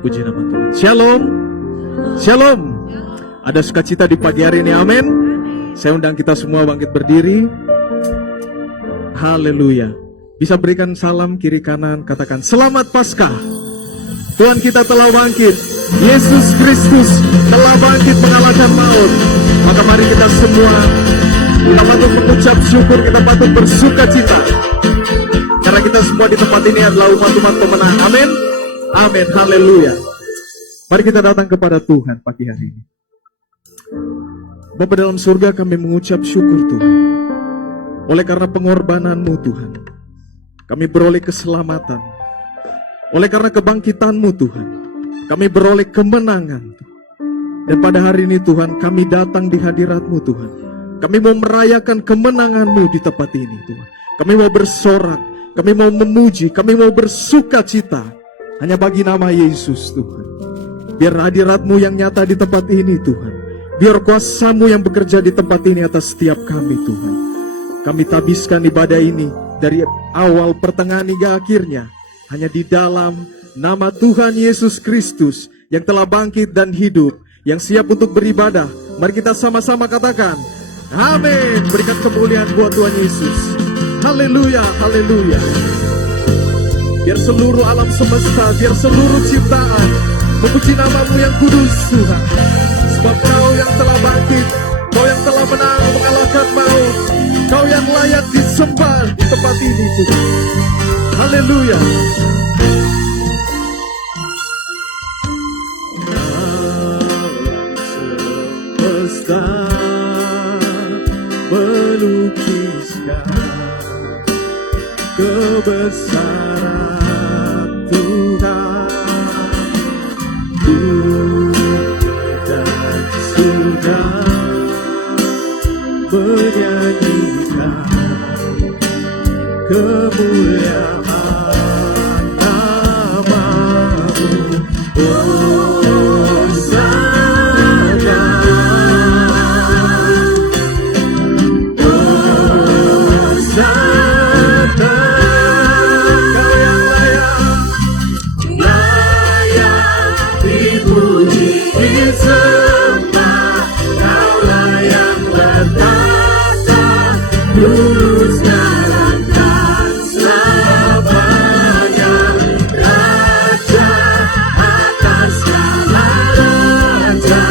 Puji nama Tuhan. Shalom. Shalom. Ada sukacita di pagi hari ini, amin. Saya undang kita semua bangkit berdiri. Haleluya. Bisa berikan salam kiri kanan, katakan selamat Paskah. Tuhan kita telah bangkit. Yesus Kristus telah bangkit mengalahkan maut. Maka mari kita semua, kita patut mengucap syukur, kita patut bersukacita. Karena kita semua di tempat ini adalah umat-umat pemenang. Amin. Amin. Haleluya. Mari kita datang kepada Tuhan pagi hari ini. Bapa dalam surga, kami mengucap syukur Tuhan. Oleh karena pengorbanan-Mu Tuhan, kami beroleh keselamatan. Oleh karena kebangkitan-Mu Tuhan, kami beroleh kemenangan Tuhan. Dan pada hari ini Tuhan, kami datang di hadirat-Mu Tuhan. Kami mau merayakan kemenangan-Mu di tempat ini Tuhan. Kami mau bersorak, kami mau memuji, kami mau bersuka cita hanya bagi nama Yesus Tuhan. Biar hadirat-Mu yang nyata di tempat ini Tuhan. Biar kuasa-Mu yang bekerja di tempat ini atas setiap kami Tuhan. Kami tabiskan ibadah ini dari awal, pertengahan hingga akhirnya hanya di dalam nama Tuhan Yesus Kristus yang telah bangkit dan hidup, yang siap untuk beribadah. Mari kita sama-sama katakan amin. Berikan kemuliaan buat Tuhan Yesus. Haleluya, haleluya. Biar seluruh alam semesta, biar seluruh ciptaan memuji nama-Mu yang kudus Tuhan. Sebab Kau yang telah bangkit, Kau yang telah menang mengalahkan maut, Kau yang layak disembah di tempat ini Tuhan. Haleluya. Alam semesta melukiskan kebesaran Tuhan. Dan sudah menyanyikan kemuliaan nama-Mu. Hosana, Hosana. Kau yang layak dipuji, disembah. Kaulah yang bertata lurus dalam dan selamanya. Raja atas segala raja,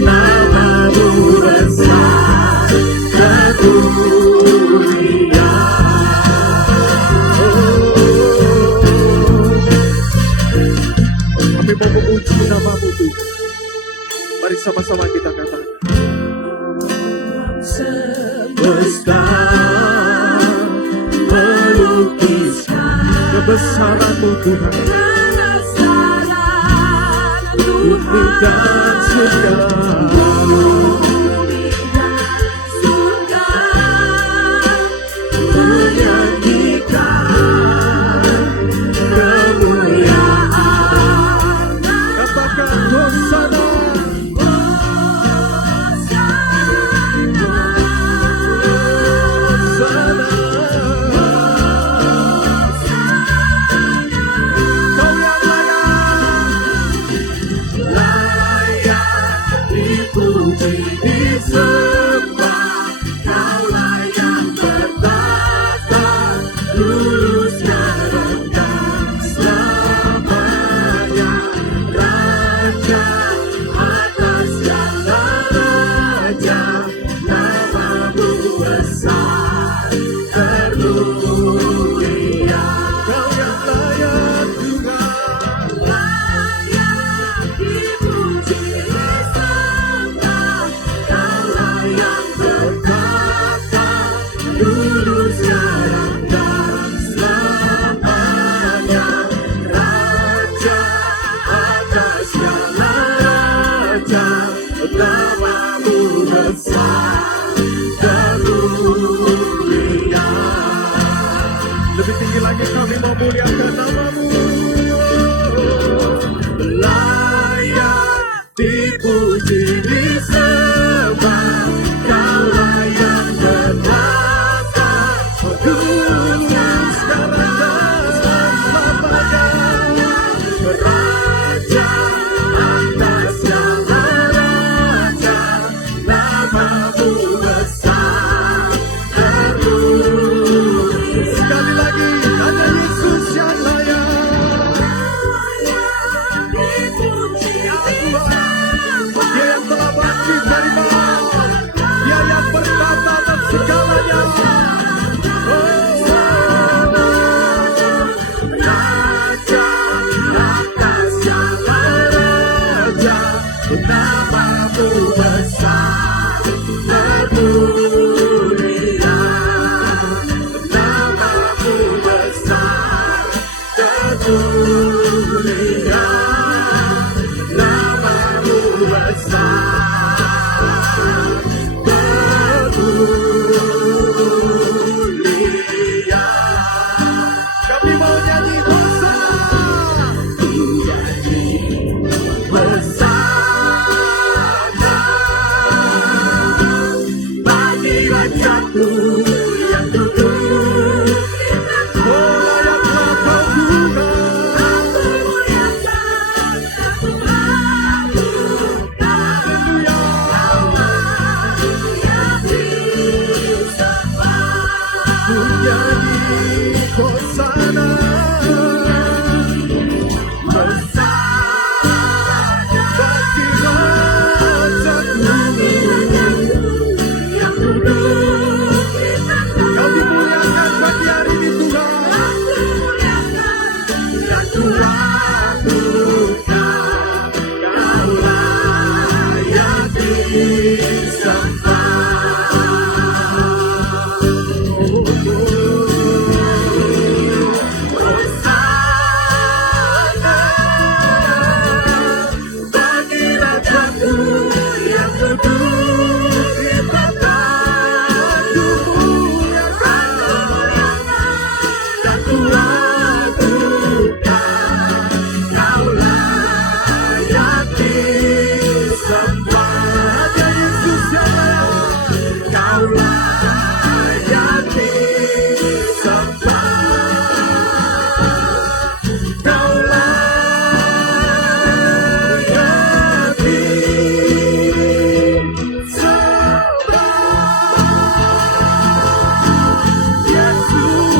nama-Mu besar kemuliaan. Kami mau memuji nama-Mu Tuhan. Mari sama-sama kita katakan semesta melukiskan kebesaran-Mu Tuhan. Bumi dan surga menyanyikan kemuliaan. Katakan Hosana. Layak Namamu besar termulia, namamu besar termulia, namamu besar termulia. Kami mau nyanyi Hosana, Hosana bagi Rajaku yang duduk di tahta. Layaklah kau Tuhan, aku muliakan, aku agungkan. Haleluya, ku nyanyi Hosana, Hosana bagi Rajaku yang duduk di tahta. Kau dimuliakan pagi hari ini Tuhan, aku muliakan dan ku agungkan. Kau layak disembah. Hosana bagi Rajaku yang duduk di tahta. Ku muliakan dan ku agungkan. Kau layak disembah. Hanya Yesus yang layak. Kau layak disembah. Kau layak disembah. Yesus,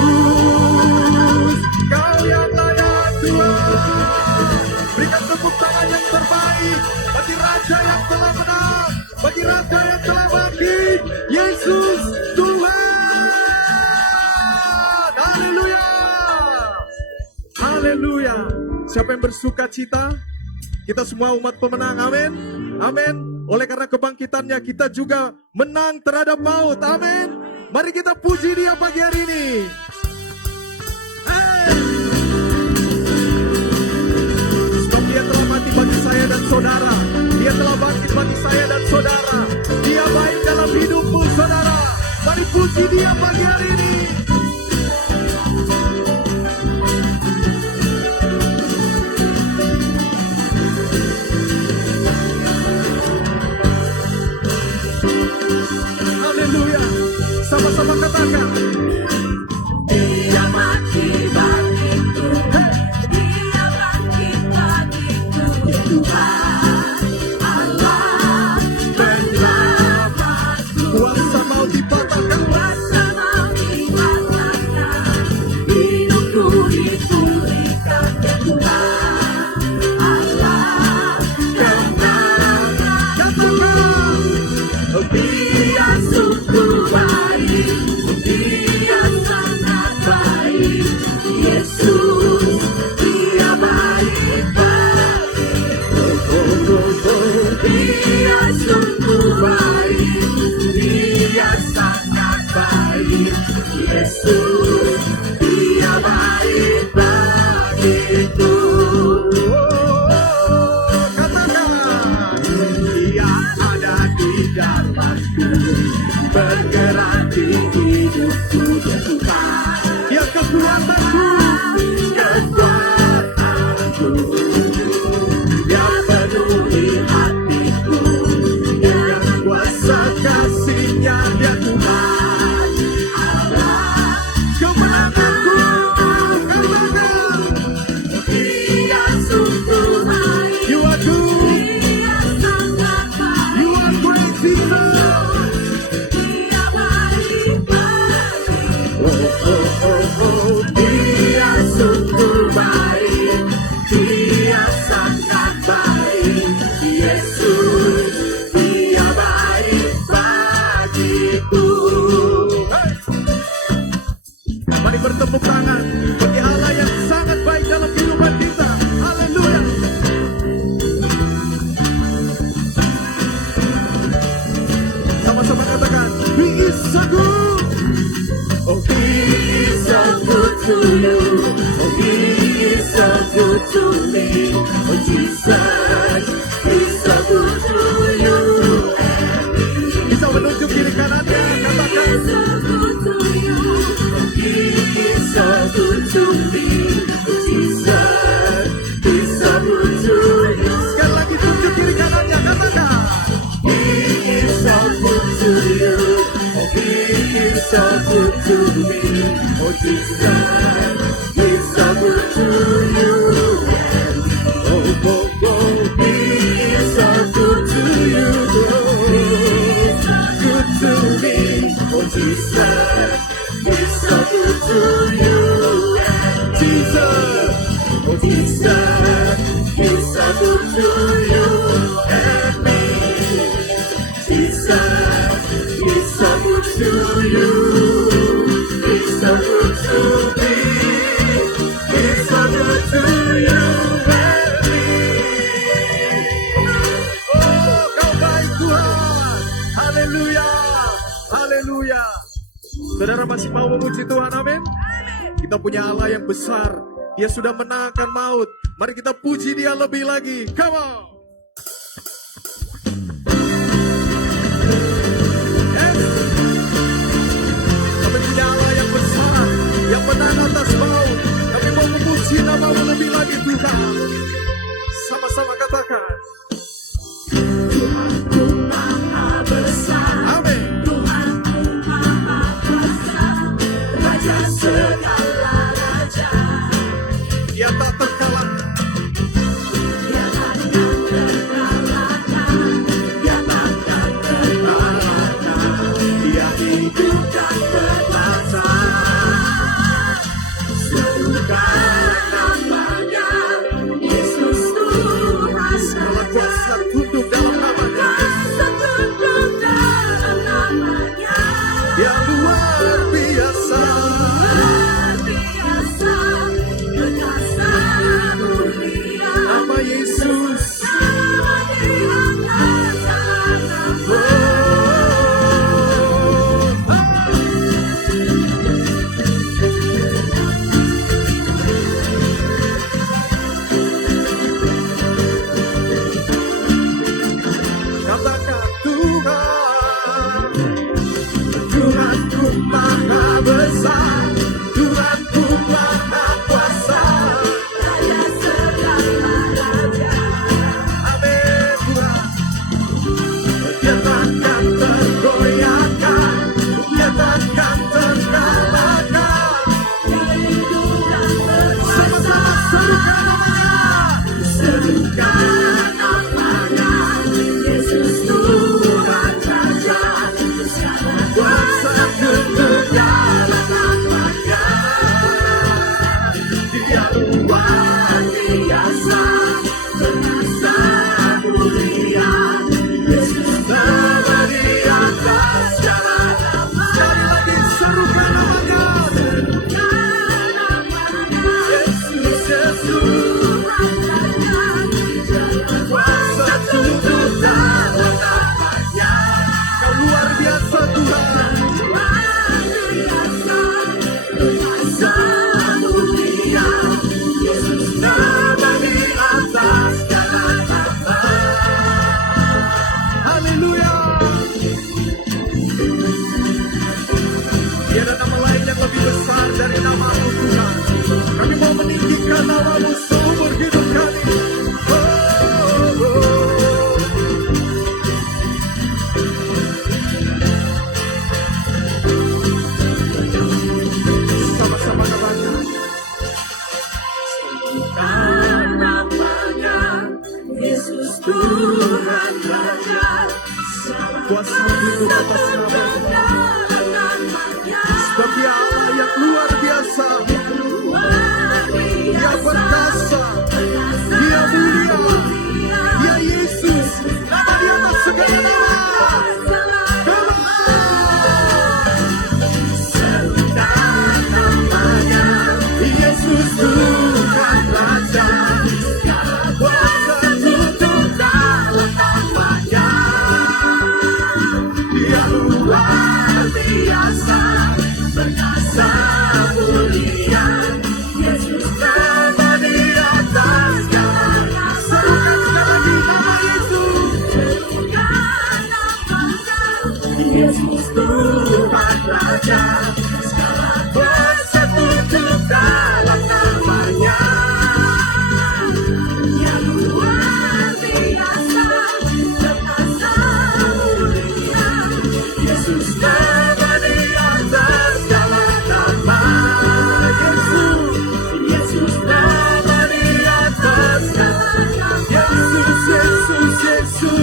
Kau yang layak Tuhan. Berikan tepuk tangan yang terbaik bagi Raja yang telah menang, bagi Raja yang telah bangkit. Yesus Tuhan. Haleluya. Haleluya. Siapa yang bersuka cita? Kita semua umat pemenang. Amin. Amin. Oleh karena kebangkitannya kita juga menang terhadap maut. Amin. Mari kita puji Dia pagi hari ini. Hey. Sebab Dia telah mati bagi saya dan saudara. Dia telah bangkit bagi saya dan saudara. Dia baik dalam hidupmu saudara. Mari puji Dia pagi hari ini. Haleluya. Sama-sama katakan. Dia mati bagiku. Dia bangkit bagiku. Tuhan Allah penyelamatku. Kuasa maut dipatahkan. Kuasa maut dipatahkan. Hidupku dipulihkan. Tuhan Allah kemenangan. Katakan. Dia sungguh baik, Dia sangat baik. Yesus, Dia baik bagiku. Dia sungguh baik, Dia sangat baik. Yesus, Dia baik bagiku. Katakan, Dia ada di dalamku, bergerak di hidupku dan Tuhan. Dia kekuatanku, kekuatanku. Dia penuhi hatiku dengan kuasa kasih-Nya. Dia Tuhan Allah kemenanganku. Katakan, Dia sungguh baik. You are good. Dia sangat baik. You are great Jesus. Dia baik baik. Dia sungguh baik. Dia sangat baik. Yesus, Dia baik bagiku. Mari bertepuk tangan bagi Allah yang sangat baik dalam kehidupan kita. Haleluya. to you. Oh, He is so good to me. Oh, Jesus is so good to you. Bisa menunjuk kiri kanannya, katakan. So good to you. Oh, He is so good to me. Oh, Jesus is so good to you. Sekali lagi tunjuk kiri kanannya, katakan. He is so good to you. Oh, He is so good to me. Oh, Jesus is so good to you. Oh, oh, oh, He is so good to you. Good to me. Oh, Jesus is so good to you. Jesus, oh, Jesus is so good to you and me. Jesus is so good to you. He's so good to me. He's so good to you and me. Oh, kau baik Tuhan. Haleluya. Haleluya. Saudara masih mau memuji Tuhan, amin? Kita punya Allah yang besar. Dia sudah menangkan maut. Mari kita puji Dia lebih lagi. Come on. Kami punya Allah yang besar, yang menang atas maut. Kami mau memuji nama-Mu lebih lagi, Tuhan. Sama-sama katakan. Tuhanku Maha Besar. Amin. Tuhanku Maha Kuasa. Raja segala raja. Dia tak terkalahkan. Dia takkan terkalahkan. Dia takkan terkalahkan. Dia hidup dan perkasa. Serukan namanya, Yesus Tuhan Segala Raja. kuasa tunduk dalam nama-Nya. Kuasa tunduk dalam namanya. Dia luar biasa. Luar biasa, perkasa mulia. Nama Yesus. Nama di atas segala nama. Katakan Tuhan. Tuhanku Maha Besar. Tuhanku Maha Kuasa. Raja segala raja. Amin Tuhan. Dia takkan tergoyahkan. Dia takkan terkalahkan. Dia hidup dan berkuasa. Serukan namanya. Serukan namanya, Yesus Tuhan Raja. Segala kuasa tunduk dalam namanya. Dia luar biasa, perkasa mulia. Yesus nama di atas segala nama. Sekali lagi serukan namanya. Serukan namanya, Yesus Tuhan Raja. Segala kuasa tunduk dalam namanya. Kau luar biasa Tuhan. Luar biasa, perkasa mulia. Yesus nama di atas segala nama. Haleluya. Tiada nama lain yang lebih besar dari nama-Mu Tuhan. Kami mau meninggikan nama-Mu seumur hidup kami. Oh, oh. Sama-sama katakan. Serukan namanya, Yesus Tuhan Raja. Segala Kuasa hidup atas tunduk nama-Nya. dalam namanya. Sebab Dia Allah yang luar biasa. Luar Dia biasa, perkasa. perkasa Dia mulia. mulia. Dia Yesus. Nama di atas segala nama. Come on. Serukan namanya, Yesus Tuhan Raja. Segala kuasa tunduk dalam namanya. Dia luar raja, segala bersatu dalam namanya. Yang luar biasa, perkasa mulia, Yesus nama di atas segala nama. Yesus nama di atas segala nama. Yesus, Yesus.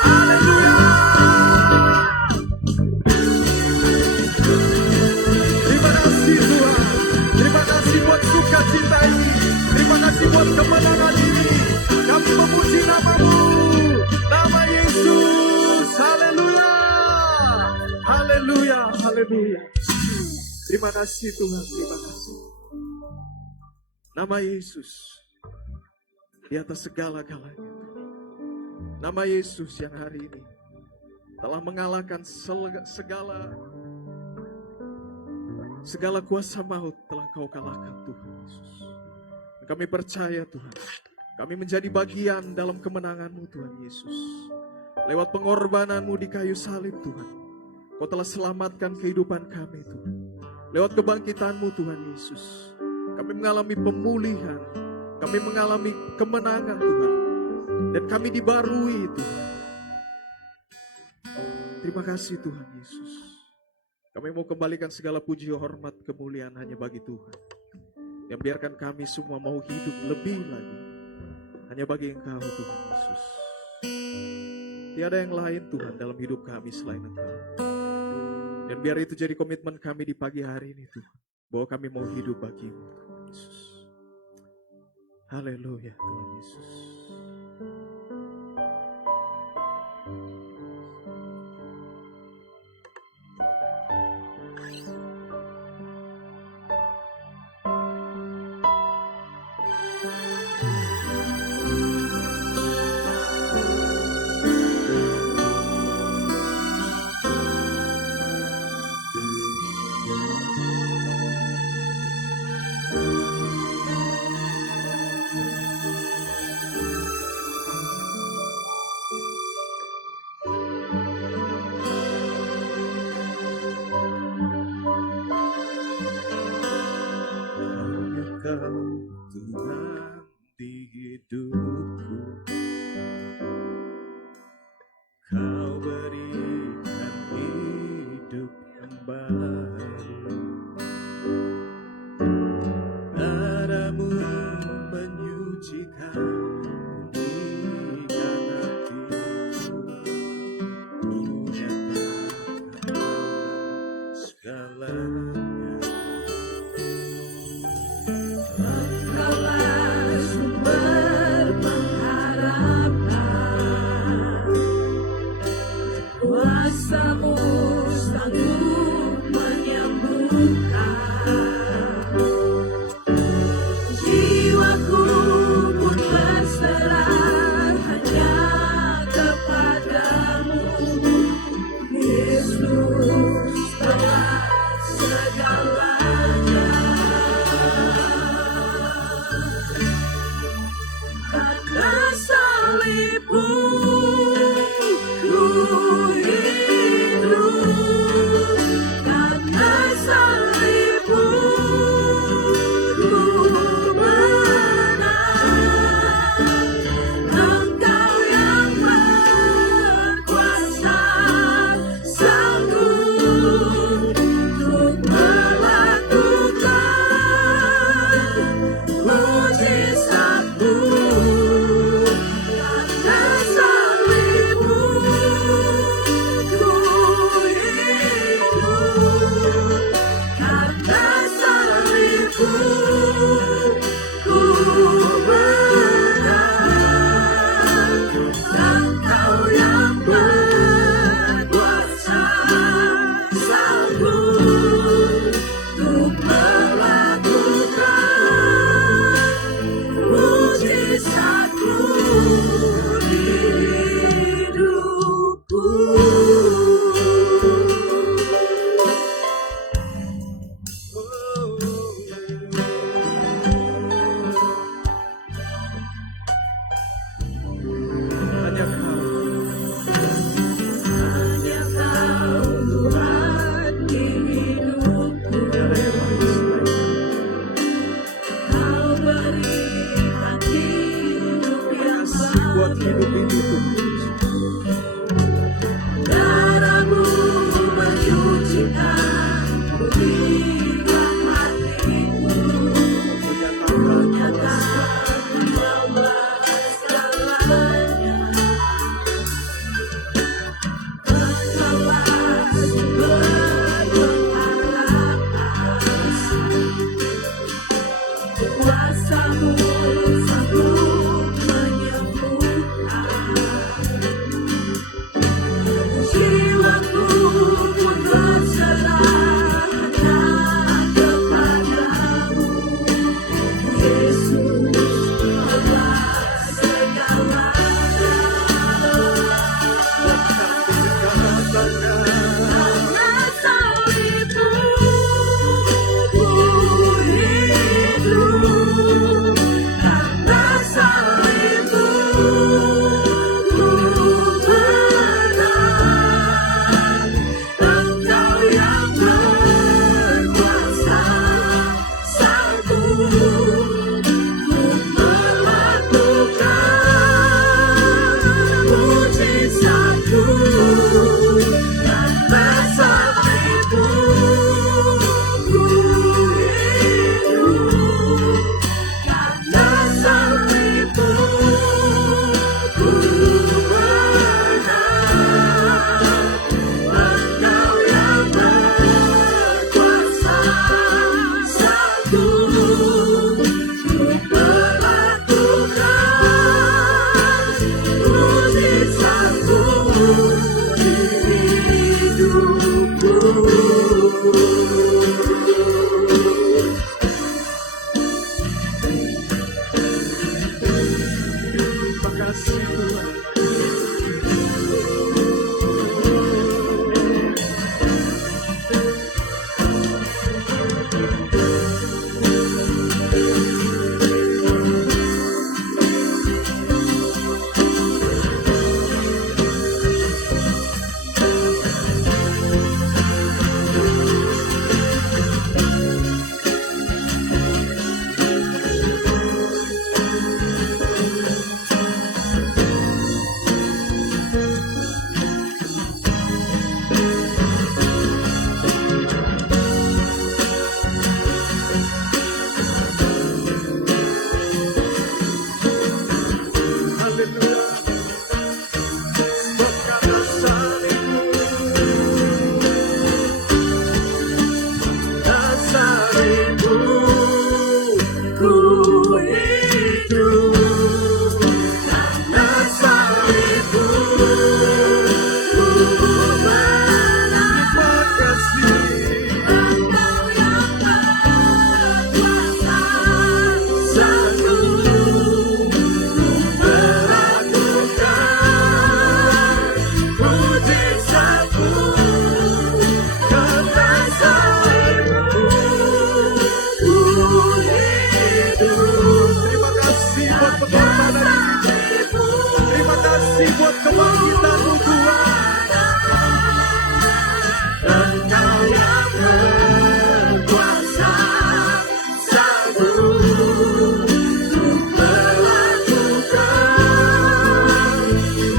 Haleluya. Terima kasih Tuhan. Terima kasih buat sukacita ini. Terima kasih buat kemenangan ini. Kami memuji nama-Mu, nama Yesus. Haleluya. Haleluya. Haleluya. Terima kasih Tuhan. Terima kasih. Nama Yesus di atas segala-galanya. Nama Yesus yang hari ini telah mengalahkan segala kuasa maut telah Kau kalahkan Tuhan Yesus. Dan kami percaya Tuhan, kami menjadi bagian dalam kemenangan-Mu Tuhan Yesus. Lewat pengorbanan-Mu di kayu salib Tuhan, Kau telah selamatkan kehidupan kami Tuhan. Lewat kebangkitan-Mu Tuhan Yesus, kami mengalami pemulihan, kami mengalami kemenangan Tuhan, dan kami dibarui Tuhan. Terima kasih Tuhan Yesus. Kami mau kembalikan segala puji, hormat, kemuliaan hanya bagi Tuhan. Yang biarkan kami semua mau hidup lebih lagi hanya bagi Engkau Tuhan Yesus. Tiada yang lain Tuhan dalam hidup kami selain Engkau. Dan biar itu jadi komitmen kami di pagi hari ini Tuhan, bahwa kami mau hidup bagi-Mu Tuhan Yesus. Haleluya Tuhan Yesus. Tuhan di hidupku, Kau berikan hidup yang baru. Nadamu menyucikan, pulihkan hatiku, ku nyatakan segalanya. Engkaulah sumber buat hidup ini Tuhan. Darahmu mencucikan biar hatiku menyatakan bahwa segalanya engkaulah berpengharapan. Kuasamu sanggup menyembuhkan. Jiwaku pun berserah hanya kepadamu. Yesus adalah segalanya. Karena salibmu ku hidup. Karena salibmu ku menang. Engkau yang berkuasa, sanggup melakukan mujizatku. Karena salibmu ku hidup. Karena salibmu ku menang. Engkau yang berkuasa, sanggup melakukan mujizatmu di hidupku. Terima kasih Tuhan. Haleluya. Karena salibmu, karena salibmu ku hidup. Karena salibmu ku menang. Terima kasih. Engkau yang berkuasa, sanggup melakukan mujizatmu. Karena salibmu ku hidup. Terima kasih buat pengorbanan. Terima kasih buat kebangkitan-Mu Tuhan. Engkau yang berkuasa, sanggup melakukan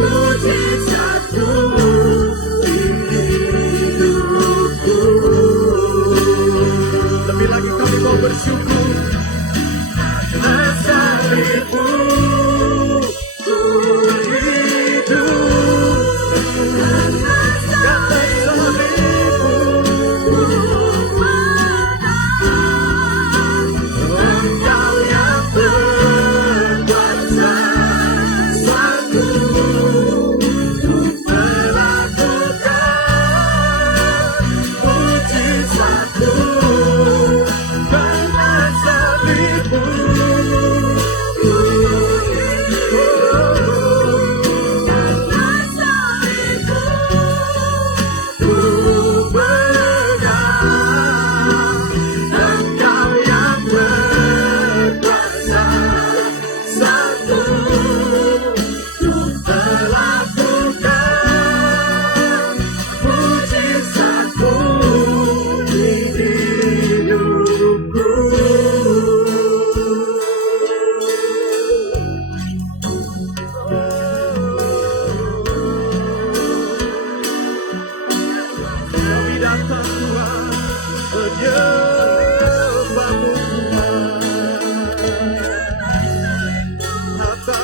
mujizatmu di hidupku. Lebih lagi kami mau bersyukur. Karena salibmu ku hidup.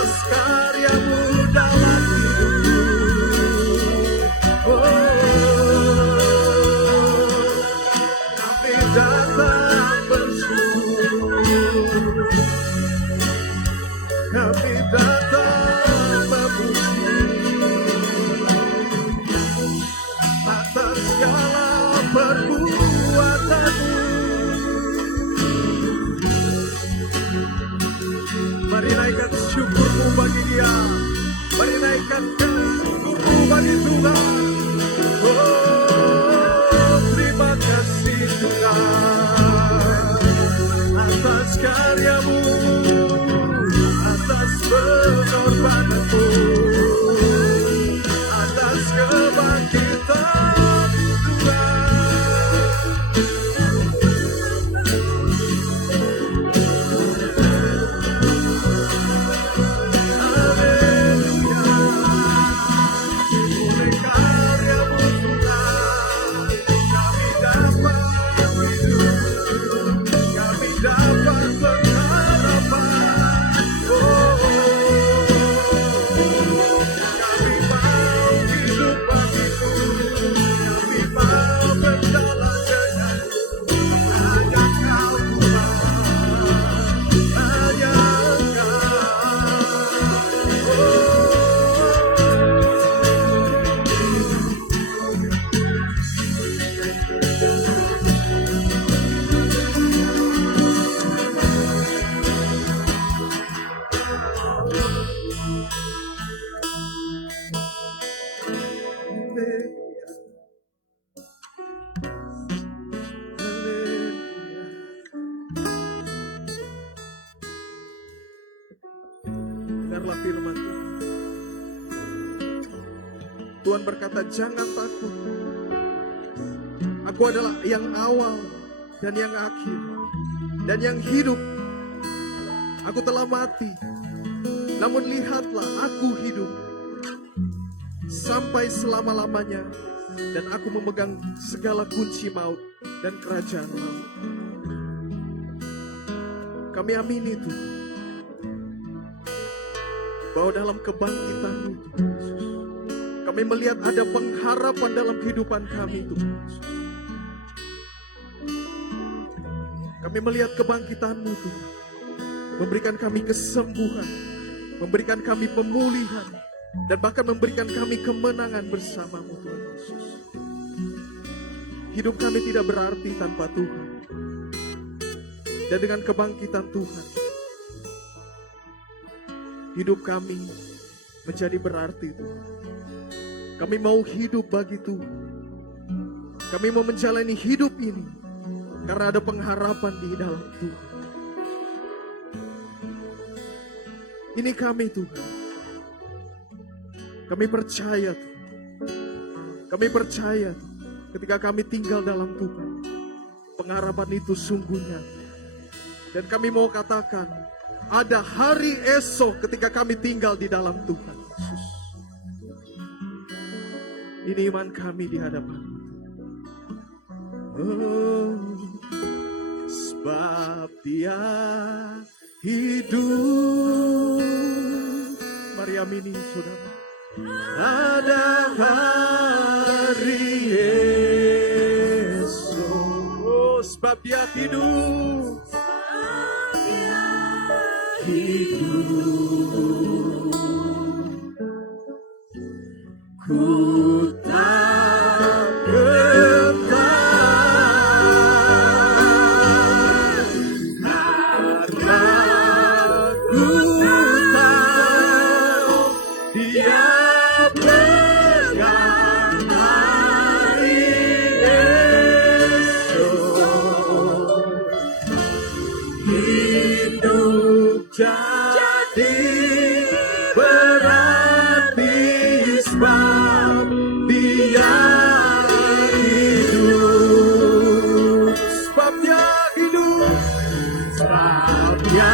atas karyamu dalam hidupku. Kami datang bersyukur, kami datang memuji atas segala perbuatanmu. Mari naikkan syukurmu bagi Dia, mari naikkan syukurmu bagi Tuhan. Oh, terima kasih Tuhan atas karyamu, atas pengorbananmu, atas kebangkitan Tuhan. Dengarlah firman Tuhan. Tuhan berkata, jangan takut. Aku adalah yang awal dan yang akhir dan yang hidup. Aku telah mati, namun lihatlah aku hidup sampai selama-lamanya, dan aku memegang segala kunci maut dan kerajaan maut. Kami amini Tuhan, bahwa dalam kebangkitan-Mu Tuhan Yesus, kami melihat ada pengharapan dalam kehidupan kami Tuhan Yesus. Kami melihat kebangkitan-Mu Tuhan, memberikan kami kesembuhan, memberikan kami pemulihan, dan bahkan memberikan kami kemenangan bersama-Mu Tuhan Yesus. Hidup kami tidak berarti tanpa Tuhan. Dan dengan kebangkitan Tuhan, hidup kami menjadi berarti Tuhan. Kami mau hidup bagi Tuhan. Kami mau menjalani hidup ini karena ada pengharapan di dalam Tuhan. Ini kami Tuhan. Kami percaya Tuhan. Kami percaya Tuhan, ketika kami tinggal dalam Tuhan, pengharapan itu sungguh nyata. Dan kami mau katakan, ada hari esok ketika kami tinggal di dalam Tuhan Yesus. Ini iman kami di hadapan. Oh, sebab Dia hidup. Mari amini saudara. Ada hari esok. Oh, sebab Dia hidup. Hidup, ku tak gentar, karena ku tahu Dia pegang hari esok. Hidup jadi berarti sebab Dia hidup. Sebab Dia hidup. Sebab Dia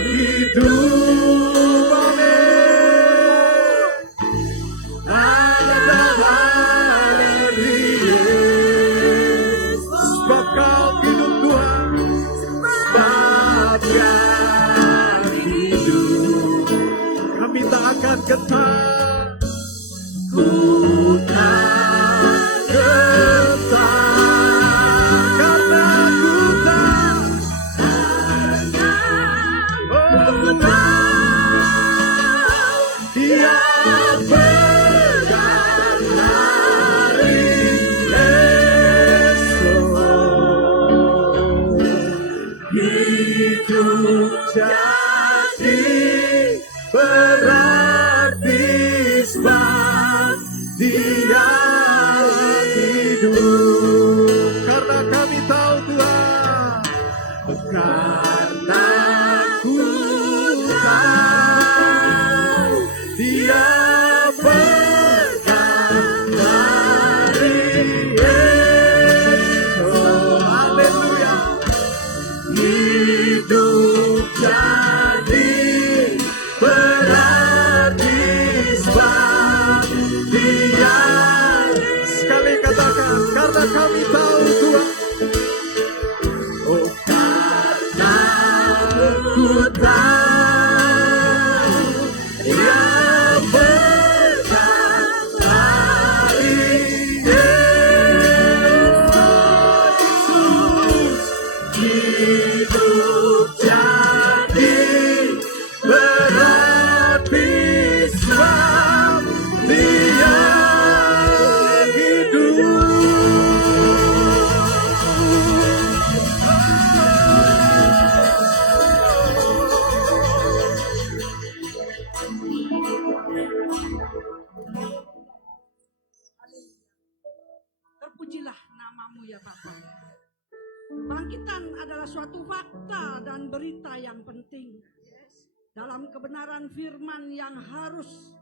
hidup. Amin. Ada hari esok. Sebab Kau hidup Tuhan. Sebab Dia hidup. getar. Ku tak getar, Karena ku tahu, oh, Dia pegang hari esok. Hidup jadi berarti sebab Dia hidup. karena kami tahu Tuhan. Karena ku tahu Dia pegang hari esok. Haleluya. Hidup jadi berarti sebab Dia. Sekali katakan, karena kami tahu Tuhan. Oh, karena ku tahu Dia pegang hari Yesus. Hidup jadi berarti sebab Dia Terpujilah namamu ya Bapa. Bangkitan adalah suatu fakta dan berita yang penting. Dalam kebenaran firman yang harus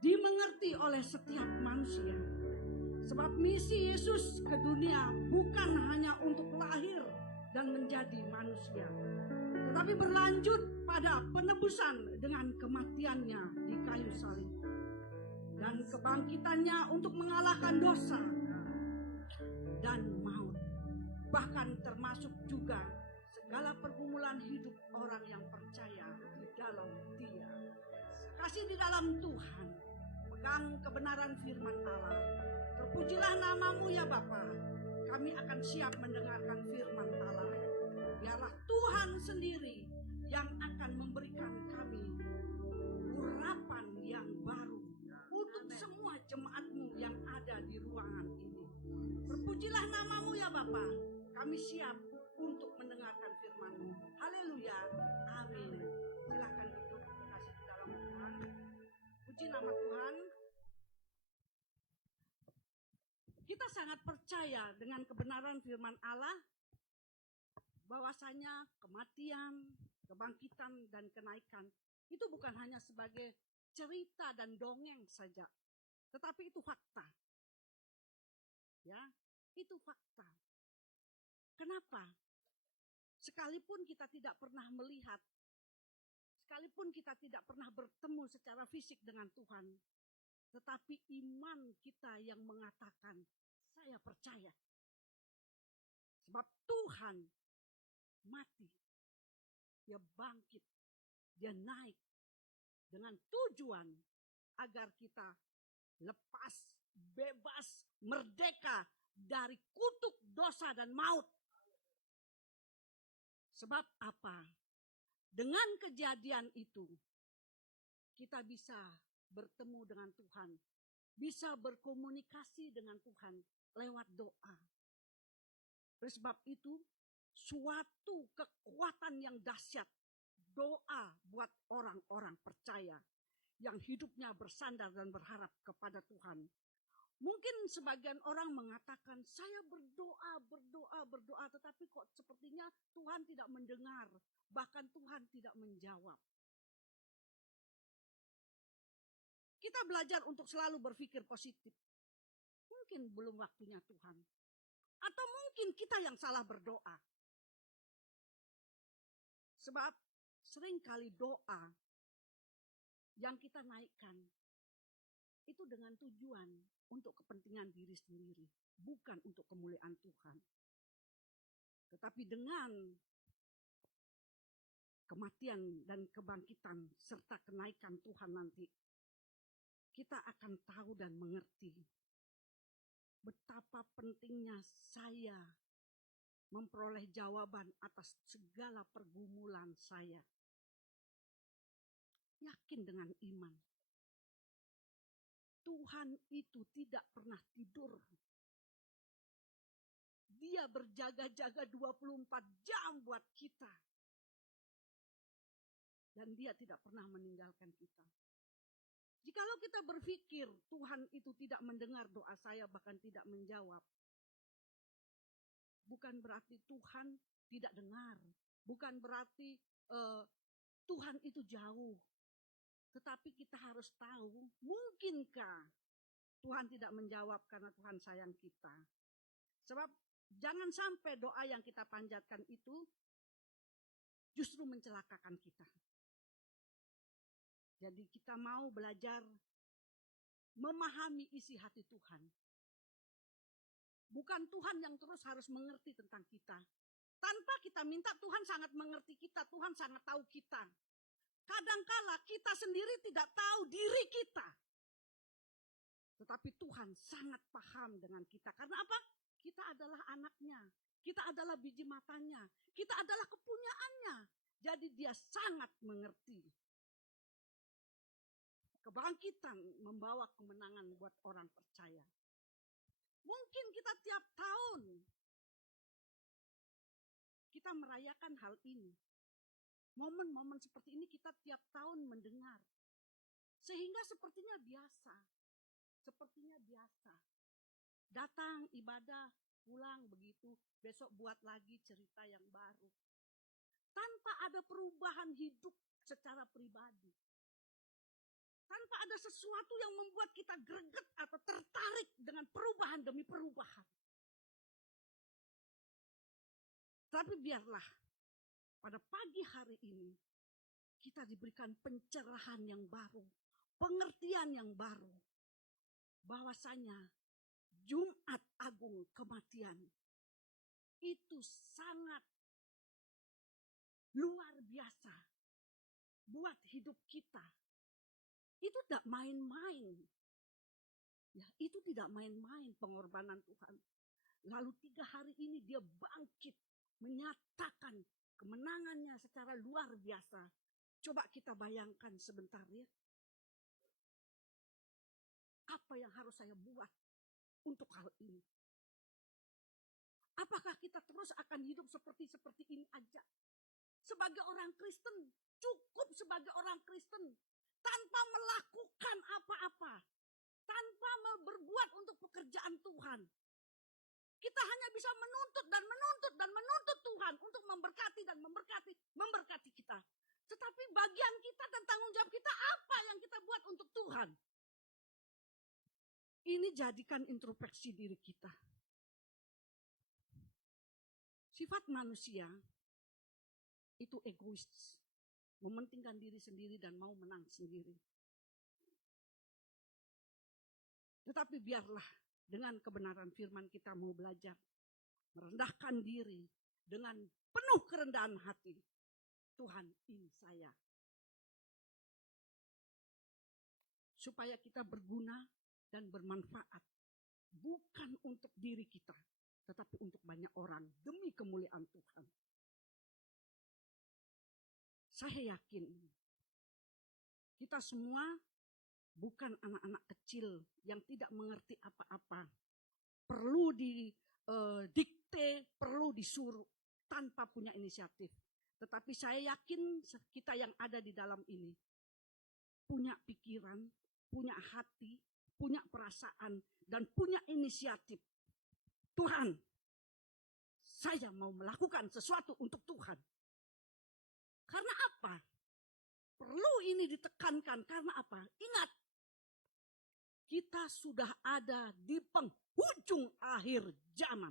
dimengerti oleh setiap manusia. Sebab misi Yesus ke dunia bukan hanya untuk lahir dan menjadi manusia. Tetapi berlanjut pada penebusan dengan kematiannya di kayu salib. Dan kebangkitannya untuk mengalahkan dosa dan maut. Bahkan termasuk juga segala pergumulan hidup orang yang percaya di dalam Dia. Kasih di dalam Tuhan, pegang kebenaran firman Allah. Terpujilah namamu ya Bapa. Kami akan siap mendengarkan firman Allah. Biarlah Tuhan sendiri yang akan memberikan kami urapan yang baru untuk semua jemaat-Mu yang ada di ruangan ini. Terpujilah namamu ya Bapa. Kami siap untuk mendengarkan firman-Mu. Haleluya. Amin. Silakan duduk kasih di dalam Tuhan. Puji nama Tuhan. Kita sangat percaya dengan kebenaran firman Allah bahwasanya kematian, kebangkitan dan kenaikan itu bukan hanya sebagai cerita dan dongeng saja, tetapi itu fakta. Ya, itu fakta. Kenapa? Sekalipun kita tidak pernah melihat, sekalipun kita tidak pernah bertemu secara fisik dengan Tuhan, tetapi iman kita yang mengatakan, saya percaya. Sebab Tuhan mati, Dia bangkit, Dia naik dengan tujuan agar kita lepas, bebas, merdeka dari kutuk dosa dan maut. Sebab apa? Dengan kejadian itu, kita bisa bertemu dengan Tuhan, bisa berkomunikasi dengan Tuhan lewat doa. Oleh sebab itu, suatu kekuatan yang dahsyat, doa buat orang-orang percaya yang hidupnya bersandar dan berharap kepada Tuhan. Mungkin sebagian orang mengatakan, saya berdoa, tetapi kok sepertinya Tuhan tidak mendengar, bahkan Tuhan tidak menjawab. Kita belajar untuk selalu berpikir positif. Mungkin belum waktunya Tuhan. Atau mungkin kita yang salah berdoa. Sebab seringkali doa yang kita naikkan itu dengan tujuan untuk kepentingan diri sendiri, bukan untuk kemuliaan Tuhan. Tetapi dengan kematian dan kebangkitan serta kenaikan Tuhan nanti, kita akan tahu dan mengerti betapa pentingnya saya memperoleh jawaban atas segala pergumulan saya. Yakin dengan iman. Tuhan itu tidak pernah tidur. Dia berjaga-jaga 24 jam buat kita. Dan dia tidak pernah meninggalkan kita. Jikalau kita berpikir Tuhan itu tidak mendengar doa saya, bahkan tidak menjawab, bukan berarti Tuhan tidak dengar. Bukan berarti Tuhan itu jauh. Tetapi kita harus tahu, mungkinkah Tuhan tidak menjawab karena Tuhan sayang kita. Sebab jangan sampai doa yang kita panjatkan itu justru mencelakakan kita. Jadi kita mau belajar memahami isi hati Tuhan. Bukan Tuhan yang terus harus mengerti tentang kita. Tanpa kita minta, Tuhan sangat mengerti kita, Tuhan sangat tahu kita. Kadangkala kita sendiri tidak tahu diri kita. Tetapi Tuhan sangat paham dengan kita. Karena apa? Kita adalah anaknya. Kita adalah biji matanya. Kita adalah kepunyaannya. Jadi dia sangat mengerti. Kebangkitan membawa kemenangan buat orang percaya. Mungkin kita tiap tahun kita merayakan hal ini. Momen-momen seperti ini kita tiap tahun mendengar. Sehingga sepertinya biasa. Sepertinya biasa. Datang ibadah, pulang begitu, besok buat lagi cerita yang baru. Tanpa ada perubahan hidup secara pribadi. Tanpa ada sesuatu yang membuat kita greget atau tertarik dengan perubahan demi perubahan. Tapi biarlah pada pagi hari ini kita diberikan pencerahan yang baru, pengertian yang baru. Bahwasanya Jumat Agung kematian itu sangat luar biasa buat hidup kita. Itu tidak main-main. Ya, itu tidak main-main pengorbanan Tuhan. Lalu 3 hari ini dia bangkit, menyatakan kemenangannya secara luar biasa. Coba kita bayangkan sebentar ya. Apa yang harus saya buat untuk hal ini? Apakah kita terus akan hidup seperti ini aja? Sebagai orang Kristen, cukup sebagai orang Kristen. Tanpa melakukan apa-apa. Tanpa berbuat untuk pekerjaan Tuhan. Kita hanya bisa menuntut dan menuntut dan menuntut Tuhan untuk memberkati dan memberkati kita. Tetapi bagian kita dan tanggung jawab kita apa yang kita buat untuk Tuhan? Ini jadikan introspeksi diri kita. Sifat manusia itu egois. Mementingkan diri sendiri dan mau menang sendiri. Tetapi biarlah dengan kebenaran firman kita mau belajar. Merendahkan diri dengan penuh kerendahan hati. Tuhan, ini saya. Supaya kita berguna dan bermanfaat. Bukan untuk diri kita. Tetapi untuk banyak orang. Demi kemuliaan Tuhan. Saya yakin kita semua bukan anak-anak kecil yang tidak mengerti apa-apa. Perlu didikte, perlu disuruh tanpa punya inisiatif. Tetapi saya yakin kita yang ada di dalam ini punya pikiran, punya hati, punya perasaan, dan punya inisiatif. Tuhan, saya mau melakukan sesuatu untuk Tuhan. Karena apa? Perlu ini ditekankan karena apa? Ingat, kita sudah ada di penghujung akhir zaman.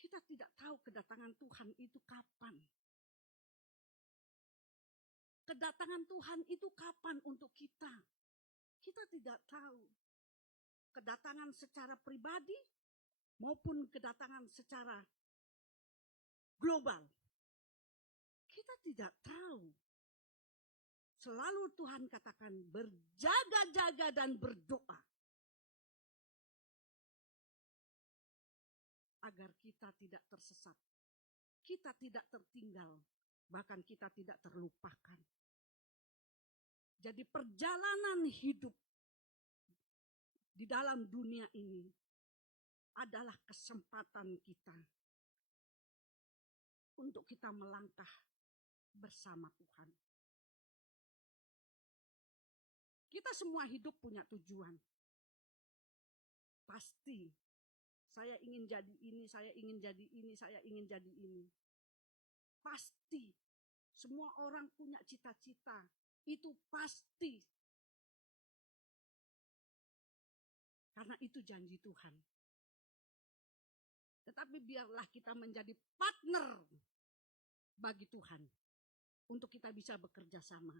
Kita tidak tahu kedatangan Tuhan itu kapan. Kedatangan Tuhan itu kapan untuk kita? Kita tidak tahu. Kedatangan secara pribadi maupun kedatangan secara global. Kita tidak tahu. Selalu Tuhan katakan berjaga-jaga dan berdoa. Agar kita tidak tersesat. Kita tidak tertinggal. Bahkan kita tidak terlupakan. Jadi perjalanan hidup di dalam dunia ini adalah kesempatan kita untuk kita melangkah bersama Tuhan. Kita semua hidup punya tujuan. Pasti saya ingin jadi ini, saya ingin jadi ini, saya ingin jadi ini. Pasti semua orang punya cita-cita. Itu pasti. Karena itu janji Tuhan. Tetapi biarlah kita menjadi partner bagi Tuhan. Untuk kita bisa bekerja sama.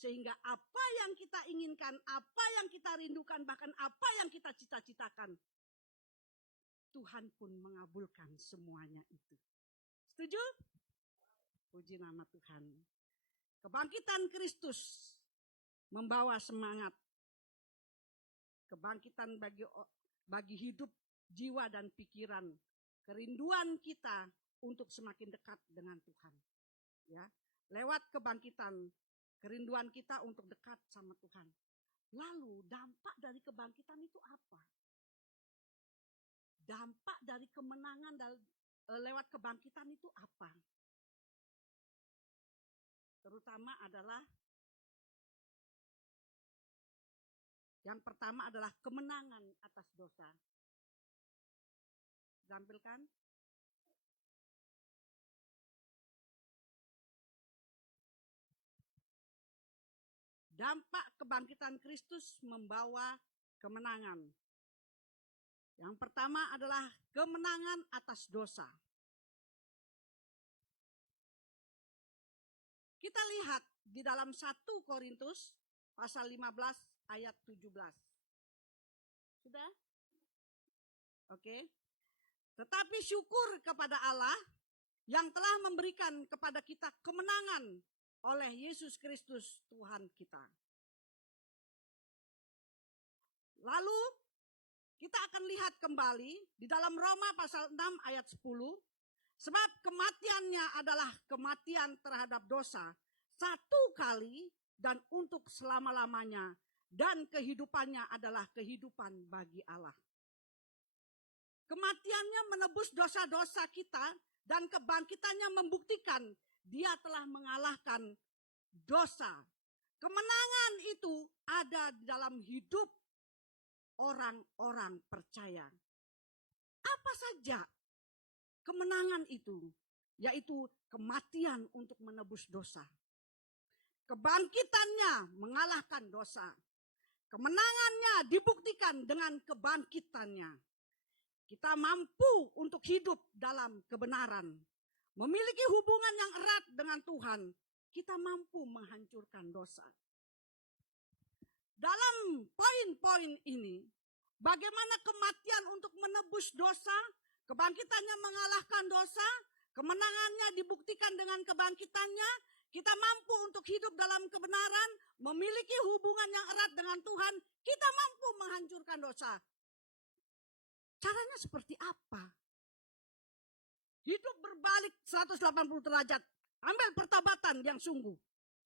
Sehingga apa yang kita inginkan, apa yang kita rindukan, bahkan apa yang kita cita-citakan. Tuhan pun mengabulkan semuanya itu. Setuju? Puji nama Tuhan. Kebangkitan Kristus membawa semangat. Kebangkitan bagi hidup, jiwa dan pikiran. Kerinduan kita untuk semakin dekat dengan Tuhan. Ya, lewat kebangkitan, kerinduan kita untuk dekat sama Tuhan. Lalu dampak dari kebangkitan itu apa? Dampak dari kemenangan lewat kebangkitan itu apa? Terutama adalah yang pertama adalah kemenangan atas dosa. Tampilkan. Dampak kebangkitan Kristus membawa kemenangan. Yang pertama adalah kemenangan atas dosa. Kita lihat di dalam 1 Korintus pasal 15 ayat 17. Sudah? Oke. Tetapi syukur kepada Allah yang telah memberikan kepada kita kemenangan oleh Yesus Kristus Tuhan kita. Lalu kita akan lihat kembali di dalam Roma pasal 6 ayat 10. Sebab kematiannya adalah kematian terhadap dosa satu kali dan untuk selama-lamanya. Dan kehidupannya adalah kehidupan bagi Allah. Kematiannya menebus dosa-dosa kita dan kebangkitannya membuktikan dia telah mengalahkan dosa. Kemenangan itu ada di dalam hidup orang-orang percaya. Apa saja kemenangan itu? Yaitu kematian untuk menebus dosa. Kebangkitannya mengalahkan dosa. Kemenangannya dibuktikan dengan kebangkitannya. Kita mampu untuk hidup dalam kebenaran. Memiliki hubungan yang erat dengan Tuhan. Kita mampu menghancurkan dosa. Dalam poin-poin ini, bagaimana kematian untuk menebus dosa, kebangkitannya mengalahkan dosa, kemenangannya dibuktikan dengan kebangkitannya, kita mampu untuk hidup dalam kebenaran, memiliki hubungan yang erat dengan Tuhan, kita mampu menghancurkan dosa. Caranya seperti apa? Hidup berbalik 180 derajat, ambil pertobatan yang sungguh.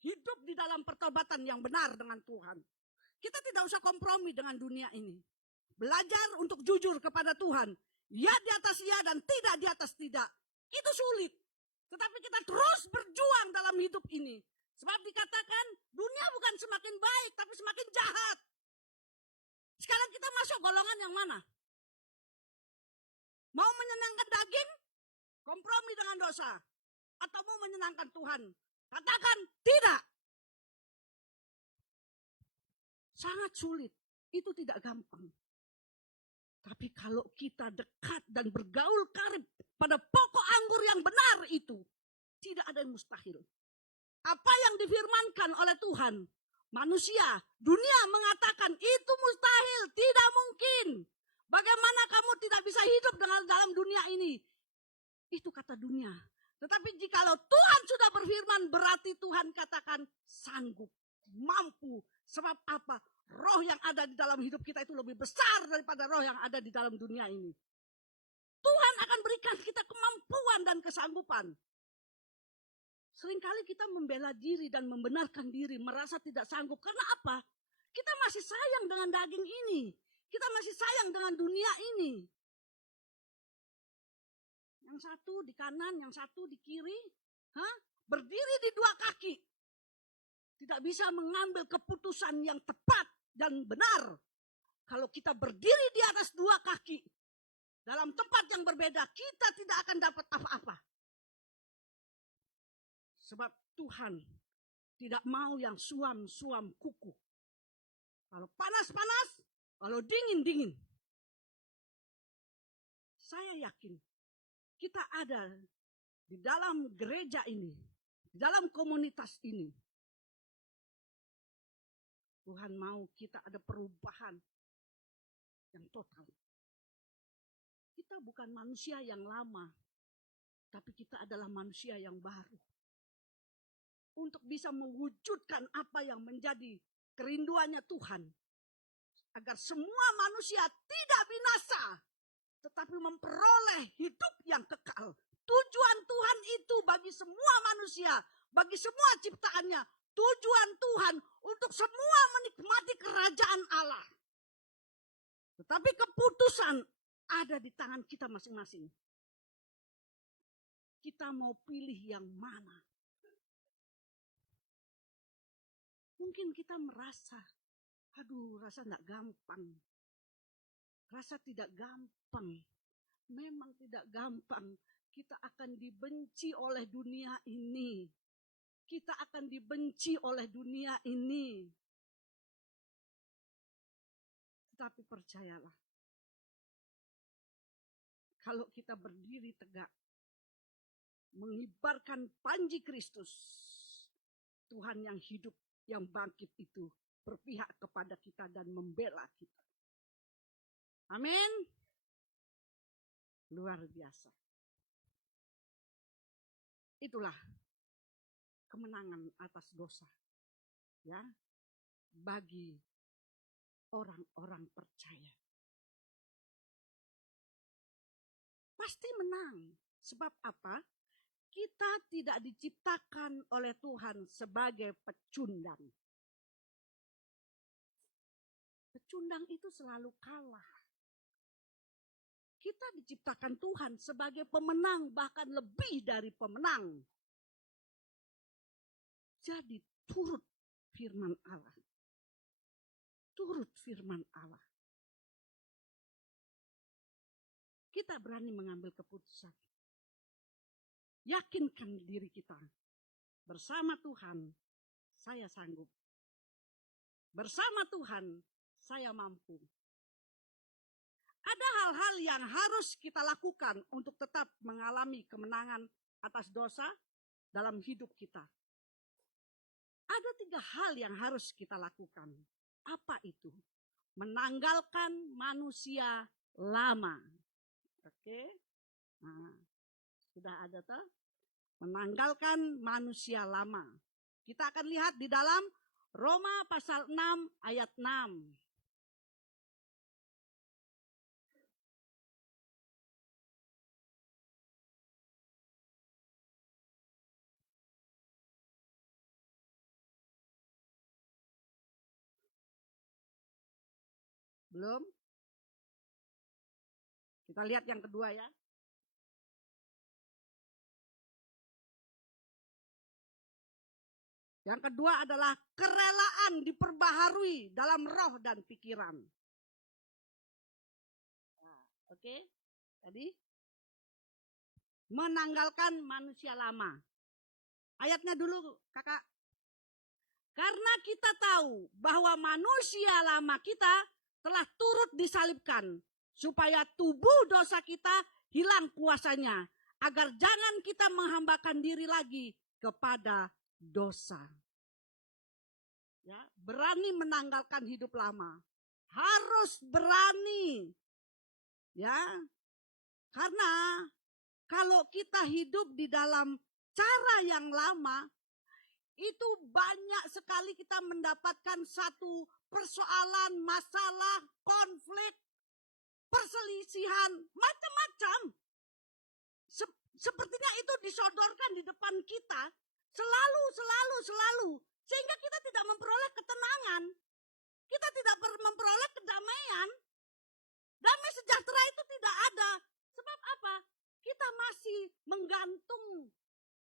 Hidup di dalam pertobatan yang benar dengan Tuhan. Kita tidak usah kompromi dengan dunia ini. Belajar untuk jujur kepada Tuhan. Ya di atas ya dan tidak di atas tidak. Itu sulit. Tetapi kita terus berjuang dalam hidup ini. Sebab dikatakan dunia bukan semakin baik tapi semakin jahat. Sekarang kita masuk golongan yang mana? Mau menyenangkan daging? Kompromi dengan dosa. Atau mau menyenangkan Tuhan? Katakan tidak. Sangat sulit. Itu tidak gampang. Tapi kalau kita dekat dan bergaul karib pada pokok anggur yang benar itu, tidak ada yang mustahil. Apa yang difirmankan oleh Tuhan, manusia, dunia mengatakan itu mustahil, tidak mungkin. Bagaimana kamu tidak bisa hidup dalam dunia ini? Itu kata dunia. Tetapi jikalau Tuhan sudah berfirman, berarti Tuhan katakan sanggup, mampu. Sebab apa? Roh yang ada di dalam hidup kita itu lebih besar daripada roh yang ada di dalam dunia ini. Tuhan akan berikan kita kemampuan dan kesanggupan. Seringkali kita membela diri dan membenarkan diri, merasa tidak sanggup. Karena apa? Kita masih sayang dengan daging ini. Kita masih sayang dengan dunia ini. Yang satu di kanan, yang satu di kiri. Berdiri di dua kaki. Tidak bisa mengambil keputusan yang tepat dan benar. Kalau kita berdiri di atas dua kaki. Dalam tempat yang berbeda, kita tidak akan dapat apa-apa. Sebab Tuhan tidak mau yang suam-suam kuku. Kalau panas-panas, kalau dingin-dingin. Saya yakin kita ada di dalam gereja ini, di dalam komunitas ini. Tuhan mau kita ada perubahan yang total. Kita bukan manusia yang lama, tapi kita adalah manusia yang baru. Untuk bisa mewujudkan apa yang menjadi kerinduannya Tuhan. Agar semua manusia tidak binasa, tetapi memperoleh hidup yang kekal. Tujuan Tuhan itu bagi semua manusia, bagi semua ciptaannya. Tujuan Tuhan untuk semua menikmati kerajaan Allah. Tetapi keputusan ada di tangan kita masing-masing. Kita mau pilih yang mana? Mungkin kita merasa, rasa enggak gampang. Rasa tidak gampang. Memang tidak gampang. Kita akan dibenci oleh dunia ini. Kita akan dibenci oleh dunia ini. Tetapi percayalah. Kalau kita berdiri tegak. Mengibarkan panji Kristus. Tuhan yang hidup, yang bangkit itu berpihak kepada kita dan membela kita. Amin. Luar biasa. Itulah kemenangan atas dosa. Ya. Bagi orang-orang percaya. Pasti menang. Sebab apa? Kita tidak diciptakan oleh Tuhan sebagai pecundang. Pecundang itu selalu kalah. Kita diciptakan Tuhan sebagai pemenang, bahkan lebih dari pemenang. Jadi turut firman Allah. Turut firman Allah. Kita berani mengambil keputusan. Yakinkan diri kita. Bersama Tuhan, saya sanggup. Bersama Tuhan, saya mampu. Ada hal-hal yang harus kita lakukan untuk tetap mengalami kemenangan atas dosa dalam hidup kita. Ada 3 hal yang harus kita lakukan. Apa itu? Menanggalkan manusia lama. Oke. Nah, sudah ada toh? Menanggalkan manusia lama. Kita akan lihat di dalam Roma pasal 6 ayat 6. Belum? Kita lihat yang kedua ya. Yang kedua adalah kerelaan diperbaharui dalam roh dan pikiran. Nah, oke. Tadi menanggalkan manusia lama. Ayatnya dulu, Kakak. Karena kita tahu bahwa manusia lama kita telah turut disalibkan supaya tubuh dosa kita hilang kuasanya, agar jangan kita menghambakan diri lagi kepada dosa. Ya, berani menanggalkan hidup lama. Harus berani. Ya. Karena kalau kita hidup di dalam cara yang lama, itu banyak sekali kita mendapatkan satu persoalan, masalah, konflik, perselisihan, macam-macam. Sepertinya itu disodorkan di depan kita selalu. Sehingga kita tidak memperoleh ketenangan. Kita tidak memperoleh kedamaian. Damai sejahtera itu tidak ada. Sebab apa? Kita masih menggantung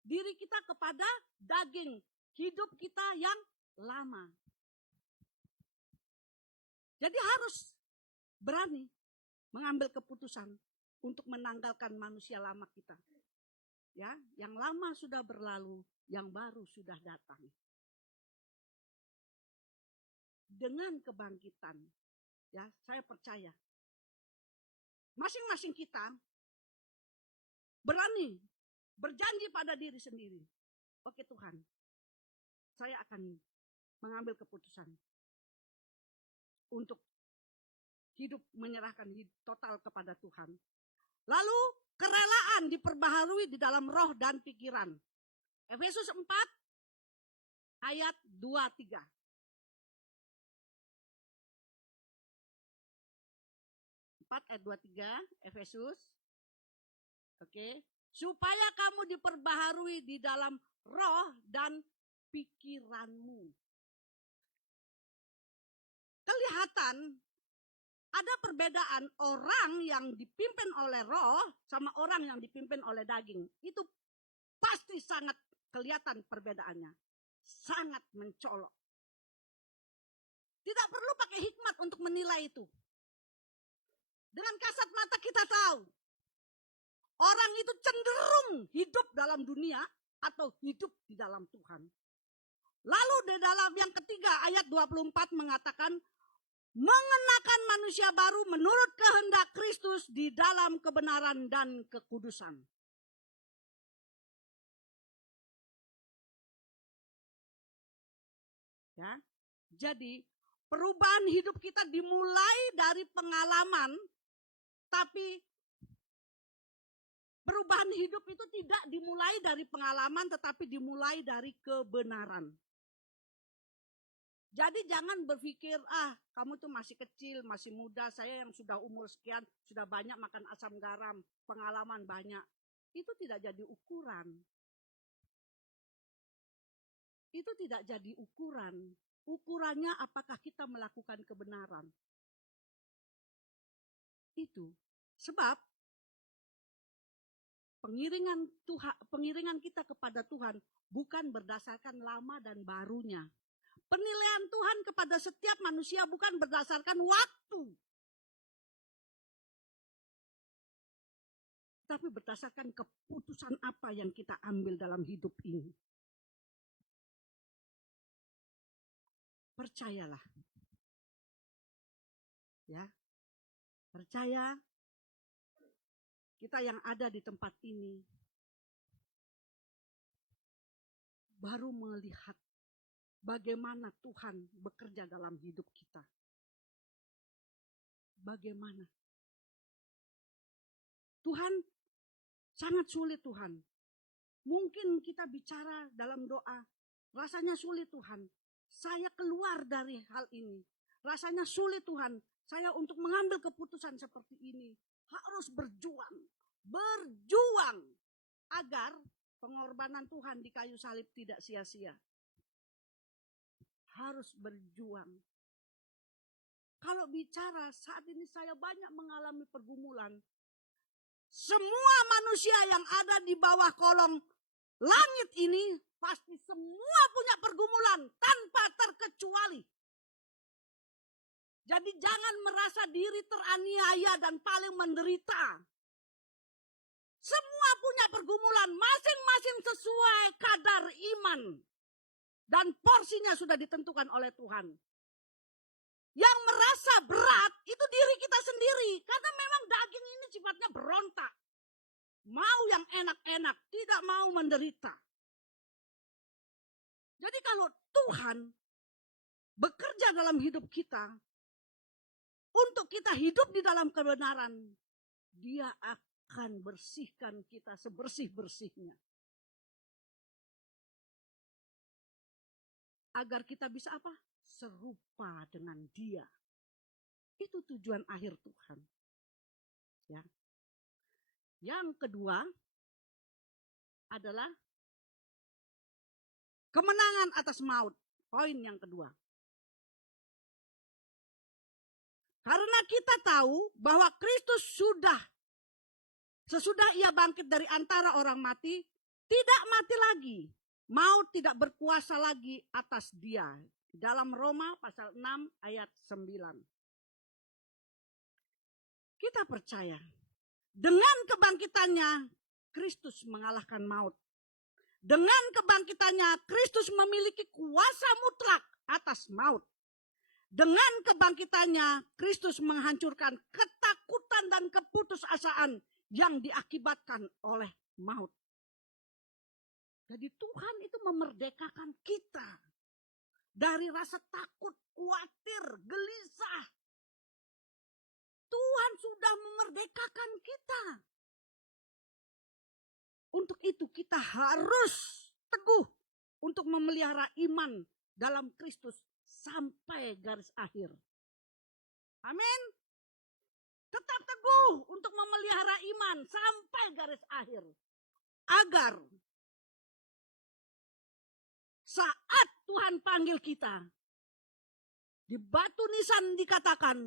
diri kita kepada daging hidup kita yang lama. Jadi harus berani mengambil keputusan untuk menanggalkan manusia lama kita. Ya, yang lama sudah berlalu, yang baru sudah datang. Dengan kebangkitan, ya, saya percaya masing-masing kita berani berjanji pada diri sendiri. Oke Tuhan, saya akan mengambil keputusan untuk hidup menyerahkan total kepada Tuhan. Lalu kerelaan diperbaharui di dalam roh dan pikiran. Efesus 4 ayat 2-3. Ayat 23 Efesus. Oke, supaya kamu diperbaharui di dalam roh dan pikiranmu. Kelihatan ada perbedaan orang yang dipimpin oleh roh sama orang yang dipimpin oleh daging. Itu pasti sangat kelihatan perbedaannya. Sangat mencolok. Tidak perlu pakai hikmat untuk menilai itu. Dengan kasat mata kita tahu. Orang itu cenderung hidup dalam dunia atau hidup di dalam Tuhan. Lalu di dalam yang ketiga ayat 24 mengatakan, mengenakan manusia baru menurut kehendak Kristus di dalam kebenaran dan kekudusan. Ya, jadi perubahan hidup kita dimulai dari pengalaman, tapi perubahan hidup itu tidak dimulai dari pengalaman, tetapi dimulai dari kebenaran. Jadi jangan berpikir, kamu tuh masih kecil, masih muda, saya yang sudah umur sekian, sudah banyak makan asam garam, pengalaman banyak. Itu tidak jadi ukuran. Itu tidak jadi ukuran. Ukurannya apakah kita melakukan kebenaran. Itu. Sebab pengiringan kita kepada Tuhan bukan berdasarkan lama dan barunya. Penilaian Tuhan kepada setiap manusia bukan berdasarkan waktu, tapi berdasarkan keputusan apa yang kita ambil dalam hidup ini. Percayalah. Ya. Percaya kita yang ada di tempat ini baru melihat bagaimana Tuhan bekerja dalam hidup kita. Bagaimana? Tuhan sangat sulit Tuhan. Mungkin kita bicara dalam doa, rasanya sulit Tuhan. Saya keluar dari hal ini. Rasanya sulit Tuhan. Saya untuk mengambil keputusan seperti ini. Harus berjuang. Berjuang. Agar pengorbanan Tuhan di kayu salib tidak sia-sia. Harus berjuang. Kalau bicara saat ini saya banyak mengalami pergumulan. Semua manusia yang ada di bawah kolong langit ini pasti semua punya pergumulan tanpa terkecuali. Jadi jangan merasa diri teraniaya dan paling menderita. Semua punya pergumulan masing-masing sesuai kadar iman. Dan porsinya sudah ditentukan oleh Tuhan. Yang merasa berat itu diri kita sendiri. Karena memang daging ini sifatnya berontak. Mau yang enak-enak, tidak mau menderita. Jadi kalau Tuhan bekerja dalam hidup kita, untuk kita hidup di dalam kebenaran, Dia akan bersihkan kita sebersih-bersihnya. Agar kita bisa apa? Serupa dengan Dia. Itu tujuan akhir Tuhan. Ya. Yang kedua adalah kemenangan atas maut. Poin yang kedua. Karena kita tahu bahwa Kristus sesudah ia bangkit dari antara orang mati, tidak mati lagi. Maut tidak berkuasa lagi atas dia. Dalam Roma pasal 6 ayat 9. Kita percaya dengan kebangkitannya Kristus mengalahkan maut. Dengan kebangkitannya Kristus memiliki kuasa mutlak atas maut. Dengan kebangkitannya Kristus menghancurkan ketakutan dan keputusasaan yang diakibatkan oleh maut. Jadi Tuhan itu memerdekakan kita dari rasa takut, khawatir, gelisah. Tuhan sudah memerdekakan kita. Untuk itu kita harus teguh untuk memelihara iman dalam Kristus sampai garis akhir. Amin. Tetap teguh untuk memelihara iman sampai garis akhir. Agar saat Tuhan panggil kita, di batu nisan dikatakan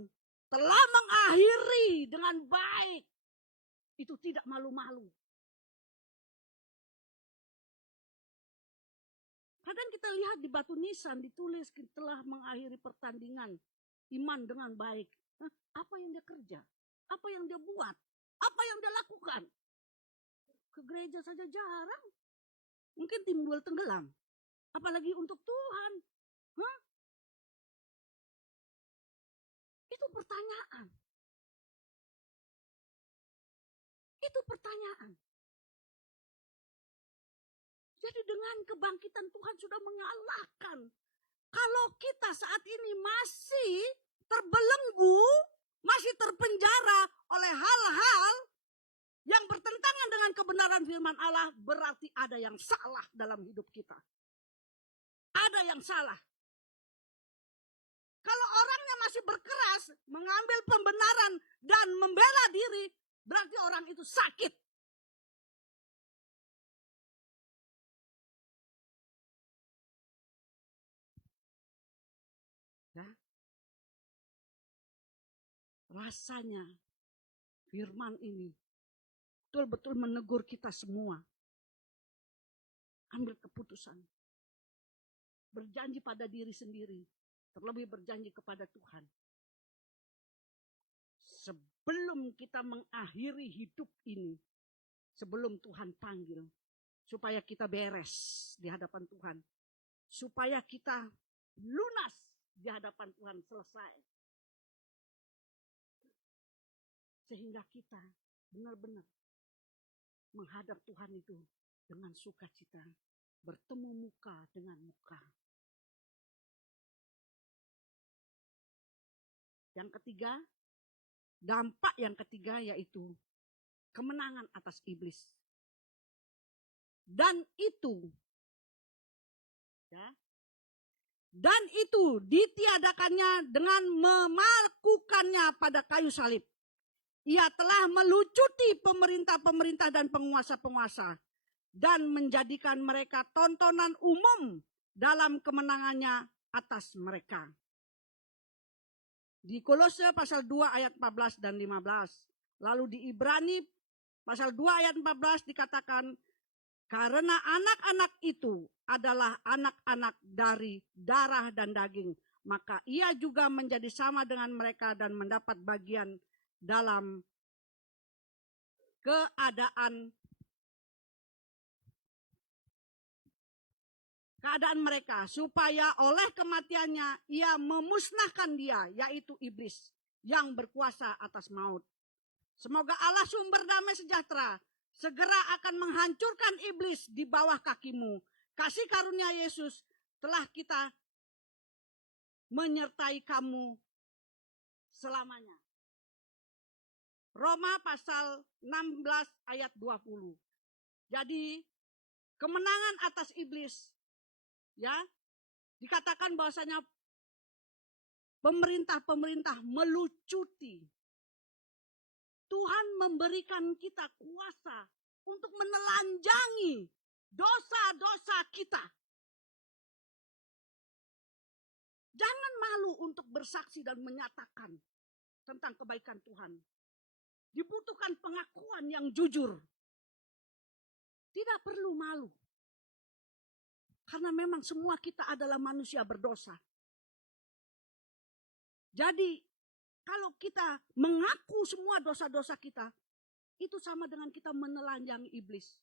telah mengakhiri dengan baik. Itu tidak malu-malu. Kadang kita lihat di batu nisan ditulis telah mengakhiri pertandingan iman dengan baik. Apa yang dia kerja? Apa yang dia buat? Apa yang dia lakukan? Ke gereja saja jarang. Mungkin timbul tenggelam. Apalagi untuk Tuhan. Itu pertanyaan. Itu pertanyaan. Jadi dengan kebangkitan Tuhan sudah mengalahkan. Kalau kita saat ini masih terbelenggu, masih terpenjara oleh hal-hal yang bertentangan dengan kebenaran firman Allah, berarti ada yang salah dalam hidup kita. Ada yang salah. Kalau orangnya masih berkeras, mengambil pembenaran dan membela diri, berarti orang itu sakit. Ya. Rasanya firman ini betul-betul menegur kita semua. Ambil keputusan. Berjanji pada diri sendiri. Terlebih berjanji kepada Tuhan. Sebelum kita mengakhiri hidup ini. Sebelum Tuhan panggil. Supaya kita beres di hadapan Tuhan. Supaya kita lunas di hadapan Tuhan, selesai. Sehingga kita benar-benar menghadap Tuhan itu dengan sukacita. Bertemu muka dengan muka. Yang ketiga, dampak yang ketiga yaitu kemenangan atas iblis. Dan itu ditiadakannya dengan melakukannya pada kayu salib. Ia telah melucuti pemerintah-pemerintah dan penguasa-penguasa dan menjadikan mereka tontonan umum dalam kemenangannya atas mereka. Di Kolose pasal 2 ayat 14 dan 15. Lalu di Ibrani pasal 2 ayat 14 dikatakan, karena anak-anak itu adalah anak-anak dari darah dan daging, maka ia juga menjadi sama dengan mereka dan mendapat bagian dalam keadaan mereka, supaya oleh kematiannya ia memusnahkan dia, yaitu iblis yang berkuasa atas maut. Semoga Allah sumber damai sejahtera segera akan menghancurkan iblis di bawah kakimu. Kasih karunia Yesus telah kita menyertai kamu selamanya. Roma pasal 16 ayat 20. Jadi kemenangan atas iblis, ya, dikatakan bahwasanya pemerintah-pemerintah melucuti. Tuhan memberikan kita kuasa untuk menelanjangi dosa-dosa kita. Jangan malu untuk bersaksi dan menyatakan tentang kebaikan Tuhan. Dibutuhkan pengakuan yang jujur. Tidak perlu malu. Karena memang semua kita adalah manusia berdosa. Jadi kalau kita mengaku semua dosa-dosa kita, itu sama dengan kita menelanjangi iblis.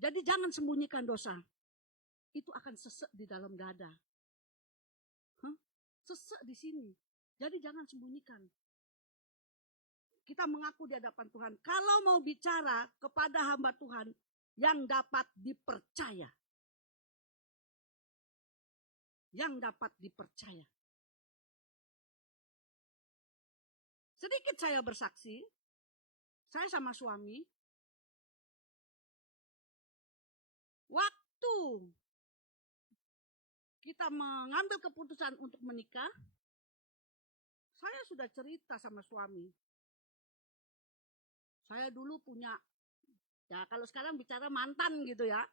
Jadi jangan sembunyikan dosa. Itu akan sesek di dalam dada. Sesek di sini. Jadi jangan sembunyikan. Kita mengaku di hadapan Tuhan. Kalau mau bicara kepada hamba Tuhan yang dapat dipercaya. Yang dapat dipercaya. Sedikit saya bersaksi. Saya sama suami. Waktu kita mengambil keputusan untuk menikah, saya sudah cerita sama suami. Saya dulu punya, ya kalau sekarang bicara mantan gitu ya.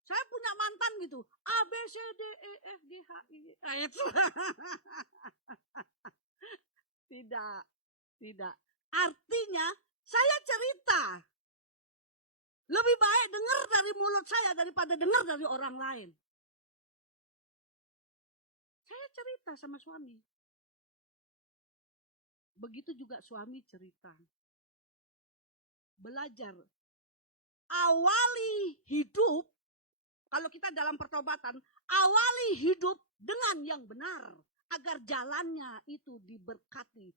Saya punya mantan gitu. A, B, C, D, E, F, G, H, I. Tidak. Artinya saya cerita. Lebih baik dengar dari mulut saya daripada dengar dari orang lain. Saya cerita sama suami. Begitu juga suami cerita. Belajar. Awali hidup, kalau kita dalam pertobatan, awali hidup dengan yang benar. Agar jalannya itu diberkati.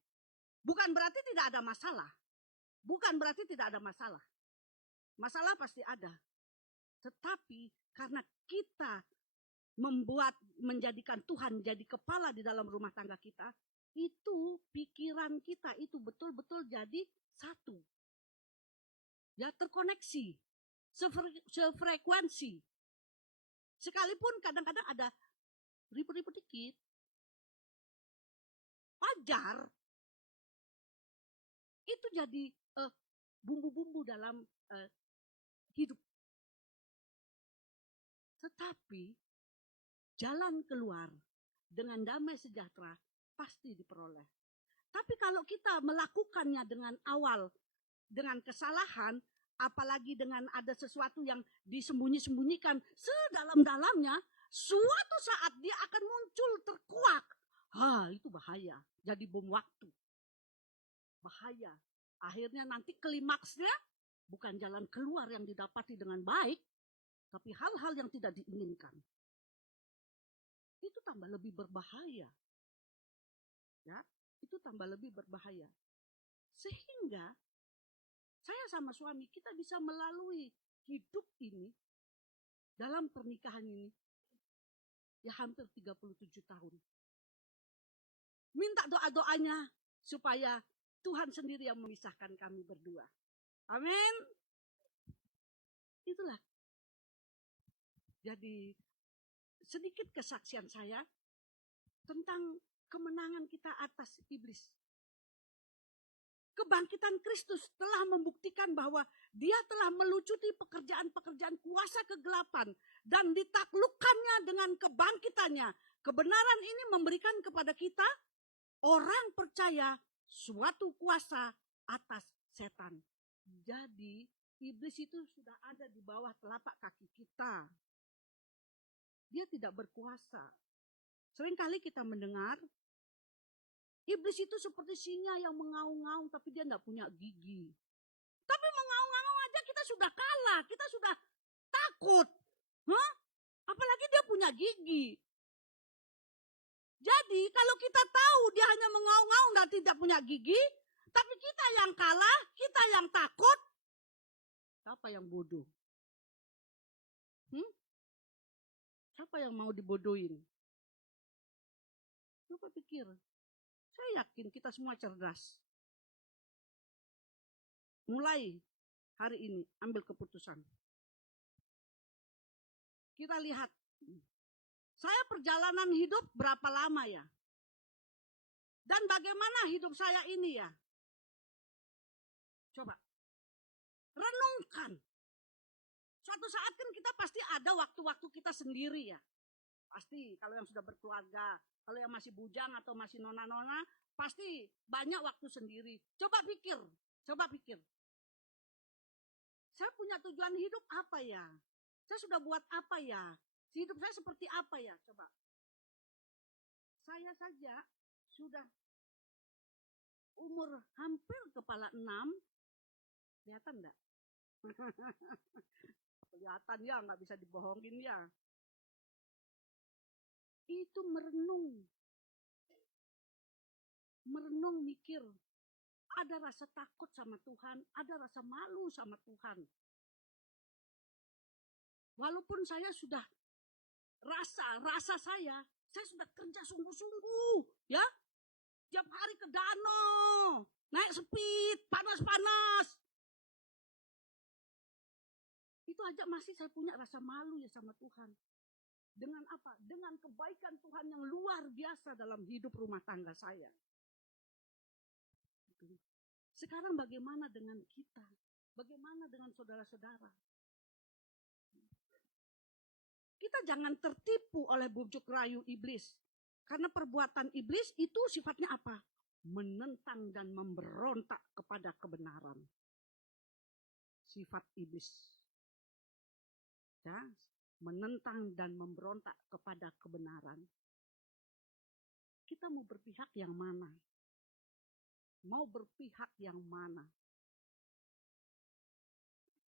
Bukan berarti tidak ada masalah. Masalah pasti ada. Tetapi karena kita menjadikan Tuhan jadi kepala di dalam rumah tangga kita, itu pikiran kita itu betul-betul jadi satu. Ya, terkoneksi, sefrekuensi. Sekalipun kadang-kadang ada ribut-ribut dikit, wajar. Itu jadi bumbu-bumbu dalam hidup. Tetapi jalan keluar dengan damai sejahtera pasti diperoleh. Tapi kalau kita melakukannya dengan awal, dengan kesalahan, apalagi dengan ada sesuatu yang disembunyi-sembunyikan sedalam-dalamnya, suatu saat dia akan muncul terkuak. Itu bahaya. Jadi bom waktu. Bahaya. Akhirnya nanti klimaksnya bukan jalan keluar yang didapati dengan baik, tapi hal-hal yang tidak diinginkan. Itu tambah lebih berbahaya. Ya, itu tambah lebih berbahaya. Sehingga saya sama suami kita bisa melalui hidup ini dalam pernikahan ini ya hampir 37 tahun. Minta doa-doanya supaya Tuhan sendiri yang memisahkan kami berdua. Amin. Itulah. Jadi sedikit kesaksian saya tentang kemenangan kita atas iblis. Kebangkitan Kristus telah membuktikan bahwa dia telah melucuti pekerjaan-pekerjaan kuasa kegelapan dan ditaklukkannya dengan kebangkitannya. Kebenaran ini memberikan kepada kita orang percaya suatu kuasa atas setan. Jadi iblis itu sudah ada di bawah telapak kaki kita. Dia tidak berkuasa. Seringkali kita mendengar iblis itu seperti singa yang mengaung-ngaung tapi dia tidak punya gigi. Tapi mengaung-ngaung aja kita sudah kalah, kita sudah takut. Apalagi dia punya gigi. Jadi kalau kita tahu dia hanya mengaung-ngaung dan tidak punya gigi, tapi kita yang kalah, kita yang takut, siapa yang bodoh? Siapa yang mau dibodohin? Coba pikir. Saya yakin kita semua cerdas. Mulai hari ini ambil keputusan. Kita lihat, saya perjalanan hidup berapa lama ya? Dan bagaimana hidup saya ini ya? Coba, renungkan. Suatu saat kan kita pasti ada waktu-waktu kita sendiri ya. Pasti kalau yang sudah berkeluarga, kalau yang masih bujang atau masih nona-nona, pasti banyak waktu sendiri. Coba pikir. Saya punya tujuan hidup apa ya? Saya sudah buat apa ya? Hidup saya seperti apa ya? Coba. Saya saja sudah umur hampir kepala 6. Kelihatan enggak? Kelihatan ya, nggak bisa dibohongin ya. Itu merenung mikir. Ada rasa takut sama Tuhan, ada rasa malu sama Tuhan. Walaupun saya sudah rasa saya sudah kerja sungguh-sungguh, ya. Tiap hari ke danau, naik speed, panas-panas. Itu aja masih saya punya rasa malu ya sama Tuhan. Dengan apa? Dengan kebaikan Tuhan yang luar biasa dalam hidup rumah tangga saya. Sekarang bagaimana dengan kita? Bagaimana dengan saudara-saudara? Kita jangan tertipu oleh bujuk rayu iblis. Karena perbuatan iblis itu sifatnya apa? Menentang dan memberontak kepada kebenaran. Sifat iblis. Ya, menentang dan memberontak kepada kebenaran. Kita mau berpihak yang mana? Mau berpihak yang mana?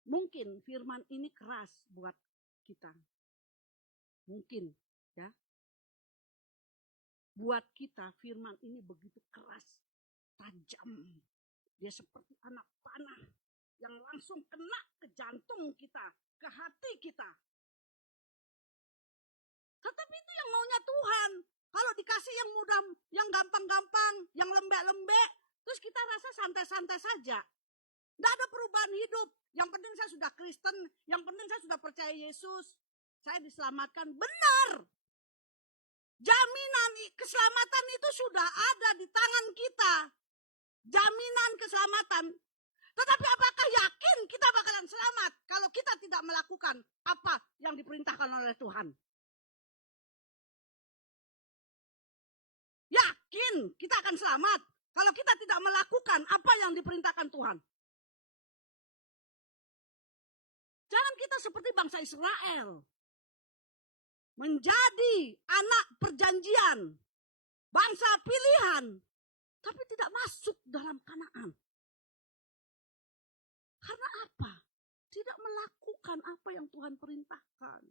Mungkin firman ini keras buat kita. Mungkin, ya. Buat kita firman ini begitu keras, tajam. Dia seperti anak panah yang langsung kena ke jantung kita, ke hati kita. Tetapi itu yang maunya Tuhan. Kalau dikasih yang mudah, yang gampang-gampang, yang lembek-lembek, terus kita rasa santai-santai saja. Tidak ada perubahan hidup. Yang penting saya sudah Kristen, yang penting saya sudah percaya Yesus. Saya diselamatkan. Benar. Jaminan keselamatan itu sudah ada di tangan kita. Jaminan keselamatan. Tetapi apakah yakin kita bakalan selamat kalau kita tidak melakukan apa yang diperintahkan oleh Tuhan? Yakin kita akan selamat kalau kita tidak melakukan apa yang diperintahkan Tuhan. Jangan kita seperti bangsa Israel. Menjadi anak perjanjian. Bangsa pilihan. Tapi tidak masuk dalam Kanaan. Karena apa? Tidak melakukan apa yang Tuhan perintahkan.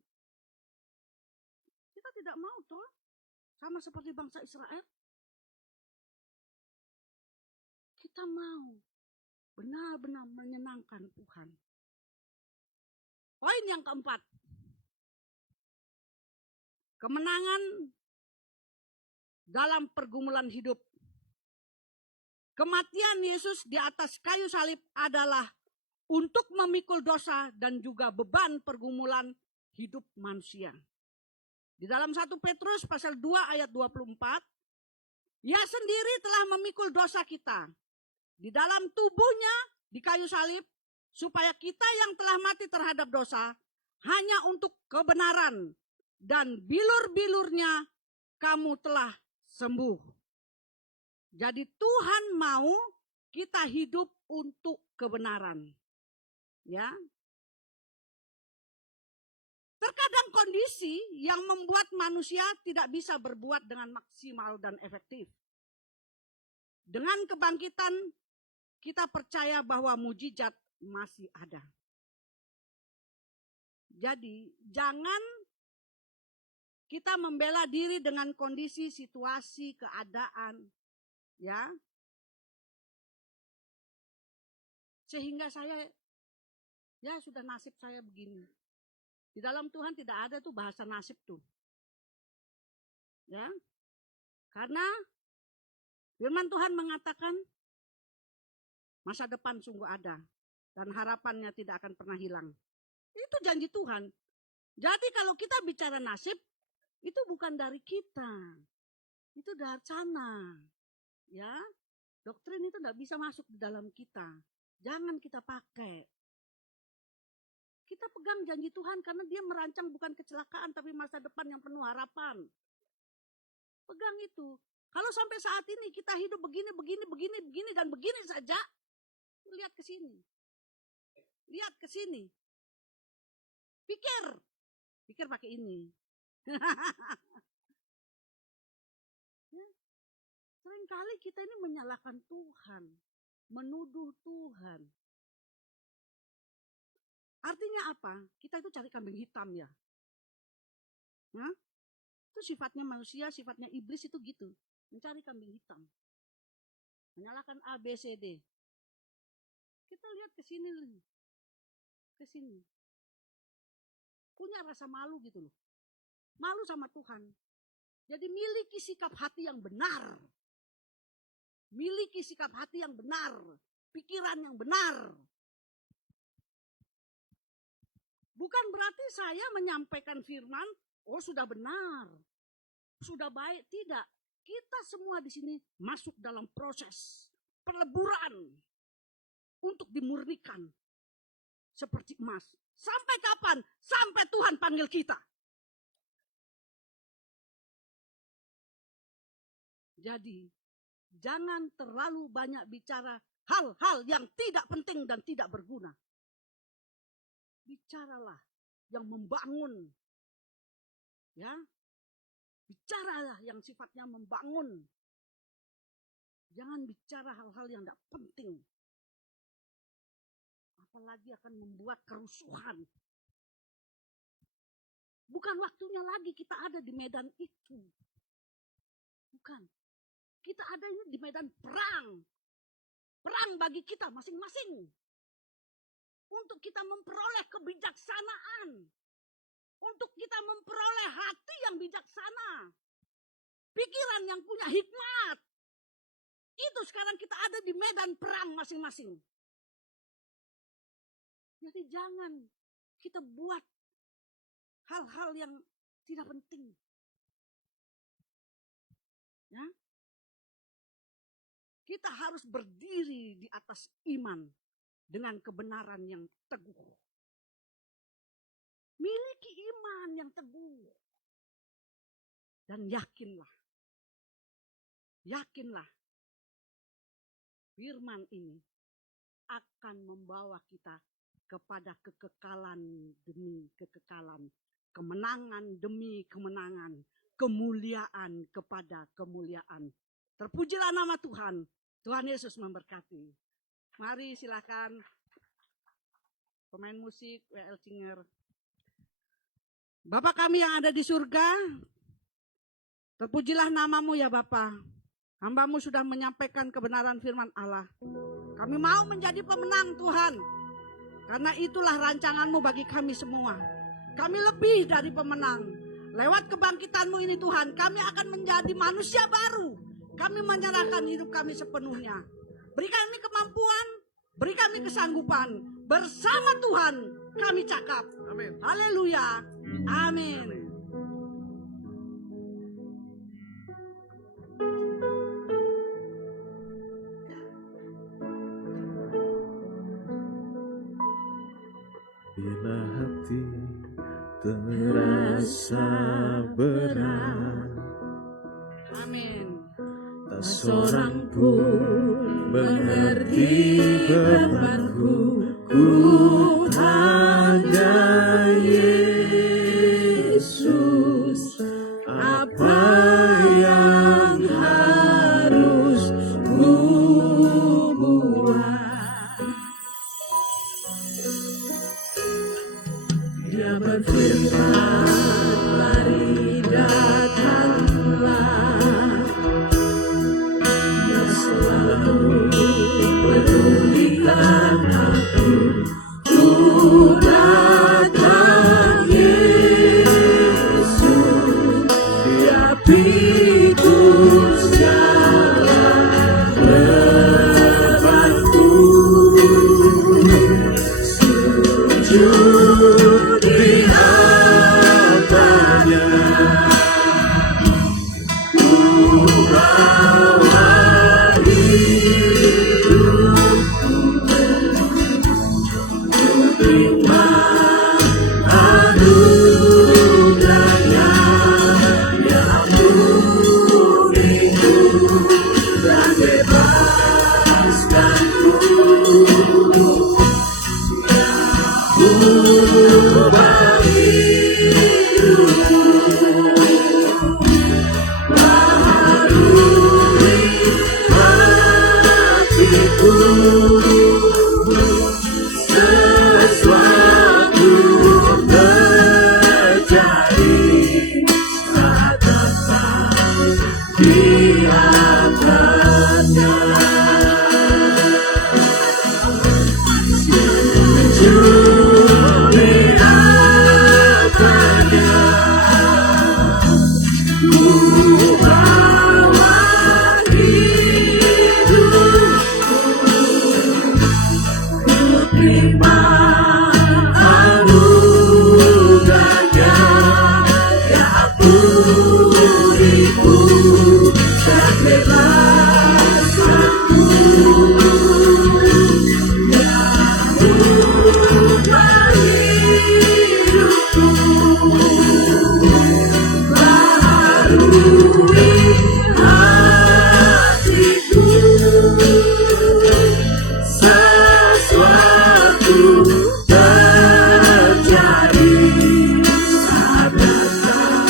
Kita tidak mau toh. Sama seperti bangsa Israel. Kita mau benar-benar menyenangkan Tuhan. Poin yang keempat. Kemenangan dalam pergumulan hidup. Kematian Yesus di atas kayu salib adalah untuk memikul dosa dan juga beban pergumulan hidup manusia. Di dalam 1 Petrus pasal 2 ayat 24, Ia sendiri telah memikul dosa kita di dalam tubuhnya di kayu salib, supaya kita yang telah mati terhadap dosa hanya untuk kebenaran dan bilur-bilurnya kamu telah sembuh. Jadi Tuhan mau kita hidup untuk kebenaran. Ya. Terkadang kondisi yang membuat manusia tidak bisa berbuat dengan maksimal dan efektif. Dengan kebangkitan kita percaya bahwa mujizat masih ada. Jadi jangan kita membela diri dengan kondisi, situasi, keadaan, ya. Sehingga saya, ya sudah nasib saya begini. Di dalam Tuhan tidak ada tuh bahasa nasib tuh. Ya. Karena Firman Tuhan mengatakan masa depan sungguh ada dan harapannya tidak akan pernah hilang. Itu janji Tuhan. Jadi kalau kita bicara nasib, itu bukan dari kita. Itu dari sana. Ya, doktrin itu tidak bisa masuk di dalam kita. Jangan kita pakai. Kita pegang janji Tuhan karena dia merancang bukan kecelakaan tapi masa depan yang penuh harapan. Pegang itu. Kalau sampai saat ini kita hidup begini dan begini saja, lihat ke sini. Lihat ke sini. Pikir pakai ini. Seringkali kita ini menyalahkan Tuhan, menuduh Tuhan. Artinya apa? Kita itu cari kambing hitam ya. Itu sifatnya manusia, sifatnya iblis itu gitu. Mencari kambing hitam. Menyalahkan A, B, C, D. Kita lihat ke sini. Ke sini. Punya rasa malu gitu loh. Malu sama Tuhan. Jadi miliki sikap hati yang benar. Miliki sikap hati yang benar. Pikiran yang benar. Bukan berarti saya menyampaikan firman, oh sudah benar. Sudah baik, tidak. Kita semua di sini masuk dalam proses peleburan untuk dimurnikan seperti emas. Sampai kapan? Sampai Tuhan panggil kita. Jadi, jangan terlalu banyak bicara hal-hal yang tidak penting dan tidak berguna. Bicaralah yang membangun. Ya. Bicaralah yang sifatnya membangun. Jangan bicara hal-hal yang tidak penting. Apalagi akan membuat kerusuhan. Bukan waktunya lagi kita ada di medan itu. Bukan. Kita ada ini di medan perang. Perang bagi kita masing-masing. Untuk kita memperoleh kebijaksanaan. Untuk kita memperoleh hati yang bijaksana. Pikiran yang punya hikmat. Itu sekarang kita ada di medan perang masing-masing. Jadi jangan kita buat hal-hal yang tidak penting. Ya. Kita harus berdiri di atas iman dengan kebenaran yang teguh. Miliki iman yang teguh. Dan yakinlah. Yakinlah. Firman ini akan membawa kita kepada kekekalan demi kekekalan. Kemenangan demi kemenangan. Kemuliaan kepada kemuliaan. Terpujilah nama Tuhan. Tuhan Yesus memberkati. Mari silakan pemain musik W.L. Singer. Bapa kami yang ada di surga, terpujilah namamu ya Bapa. Hambamu sudah menyampaikan kebenaran firman Allah. Kami mau menjadi pemenang Tuhan. Karena itulah rancanganmu bagi kami semua. Kami lebih dari pemenang. Lewat kebangkitanmu ini Tuhan, kami akan menjadi manusia baru. Kami menyerahkan hidup kami sepenuhnya. Beri kami kemampuan, beri kami kesanggupan. Bersama Tuhan kami cakap. Amin. Haleluya. Amin. Bila hati terasa berat, Amin. tak seorang pun mengerti bebanku. Ku hanya Yesus, apa yang harus ku buat? Dia berfirman, mari datanglah. Dia selalu pedulikan aku. Ku datang Yesus, Dia pikul segala terjadi saat datang di atasnya. Mencuri akannya, ku bawa hidupku, ku terima anugerahnya. Ya ampuniku dan bebaskanku, ya ubah hidupku, baharui hatiku. Sesuatu terjadi saat datang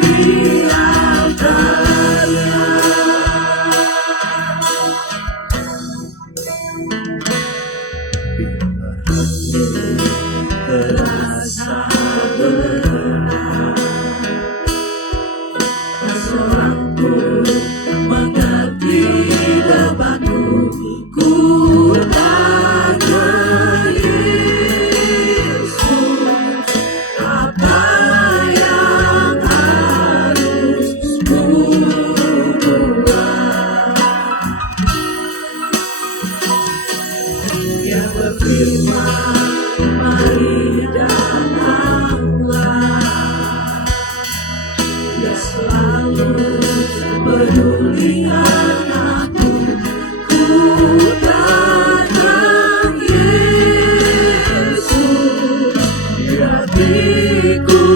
di altarnya. Terasa berat, seorang pun mengerti debatku. Ku tanya Yesus, apa yang harus ku buat? Dia berfirman, mari datanglah. Dia selalu pedulikan aku. Ku datang Yesus, di hatiku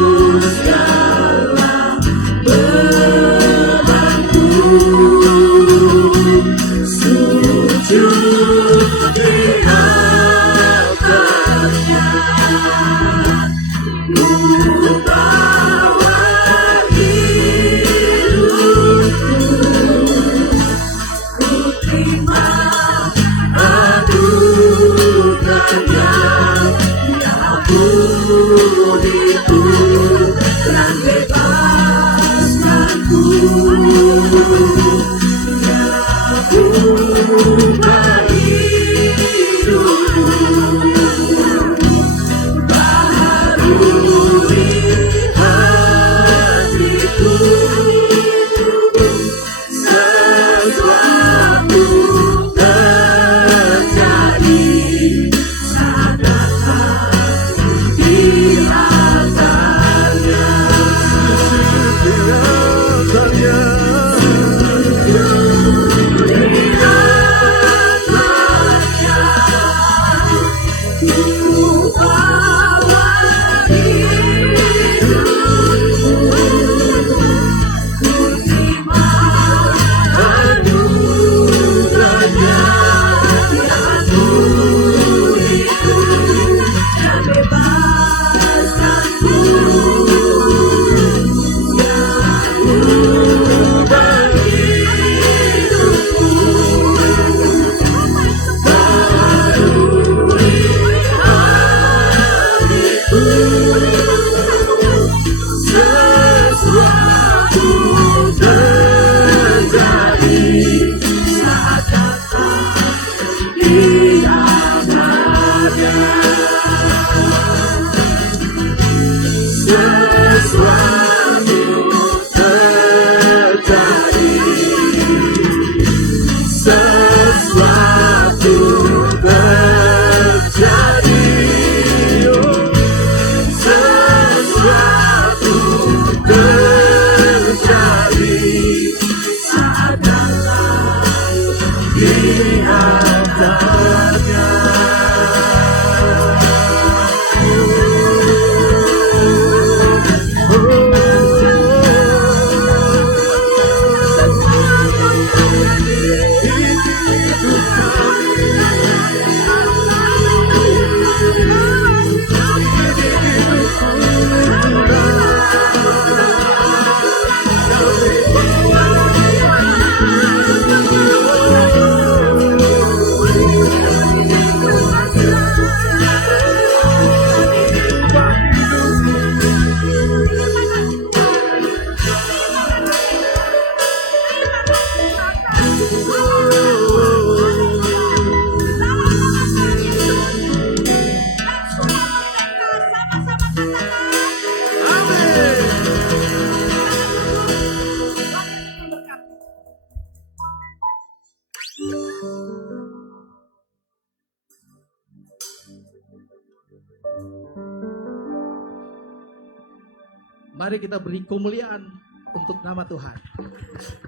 Mari kita beri kemuliaan untuk nama Tuhan.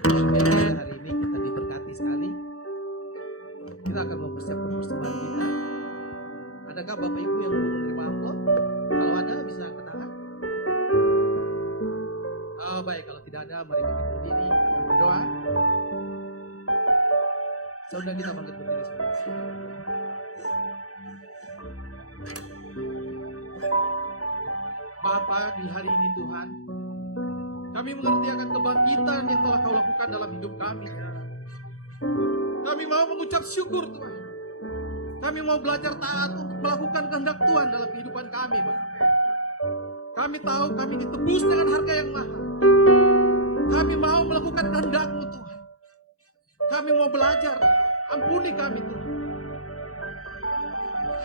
Hari ini kita diberkati sekali. Kita akan mempersiapkan persembahan kita. Adakah Bapak Ibu yang belum menerima amplop? Kalau ada bisa angkat tangan. Oh, baik, kalau tidak ada mari kita berdiri, kita akan berdoa. Saudara kita bangkit berdiri sebentar. Bapa, di hari ini Tuhan, kami mengerti akan kebangkitan yang telah Kau lakukan dalam hidup kami. Kami mau mengucap syukur Tuhan. Kami mau belajar taat untuk melakukan kehendak Tuhan dalam kehidupan kami, Bapa. Kami tahu kami ditebus dengan harga yang mahal. Kami mau melakukan kehendak-Mu Tuhan. Kami mau belajar, ampuni kami Tuhan.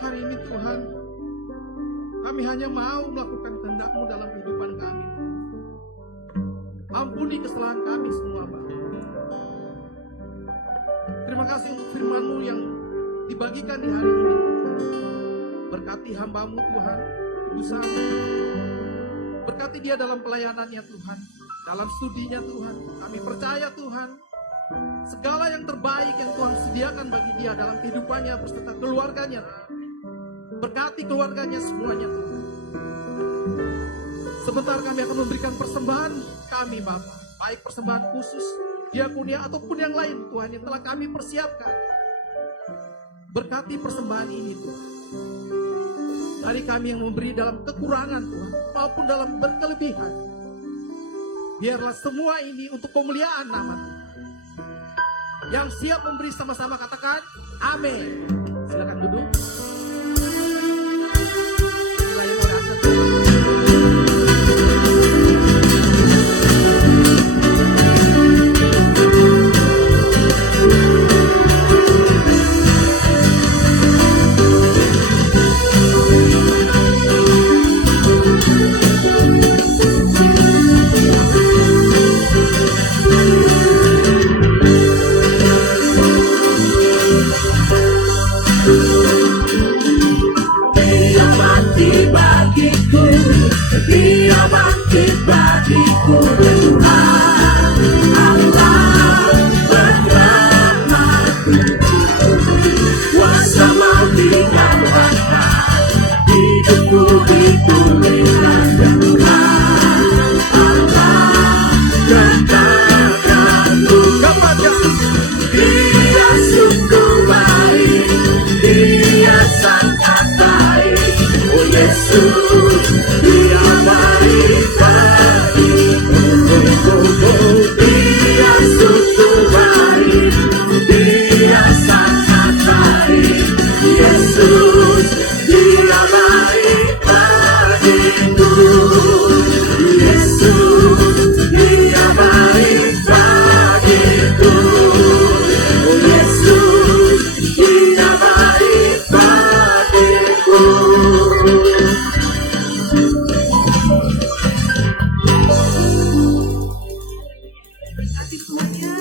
Hari ini Tuhan, kami hanya mau melakukan kehendak-Mu dalam kehidupan kami. Ampuni kesalahan kami semua, Bapa. Terima kasih untuk firman-Mu yang dibagikan di hari ini. Berkati hamba-Mu Tuhan, Ibu Sari. Berkati dia dalam pelayanannya Tuhan, dalam studinya Tuhan. Kami percaya Tuhan, segala yang terbaik yang Tuhan sediakan bagi dia dalam kehidupannya beserta keluarganya. Berkati keluarganya semuanya Tuhan. Sebentar kami akan memberikan persembahan kami Bapa, baik persembahan khusus, diakonia ataupun yang lain Tuhan yang telah kami persiapkan. Berkati persembahan ini Tuhan. Dari kami yang memberi dalam kekurangan Tuhan, maupun dalam berkelebihan. Biarlah semua ini untuk kemuliaan nama Tuhan. Yang siap memberi sama-sama katakan, amin. Silakan duduk. Inilah yang merasa Tuhan. Dia bangkit bagiku dan Tuhan Allah bernama Tuhan. Kuasa mau dinyatakan, hidupku dipulihkan dan Tuhan Allah katakanku. Dia sungguh baik, Dia sangat baik. Oh Yesus, Dia baik bagiku. Dia sungguh baik, Dia sangat baik. Yesus, Dia baik bagiku. Yesus, Dia baik bagiku. Yesus, Dia baik bagiku. Semuanya.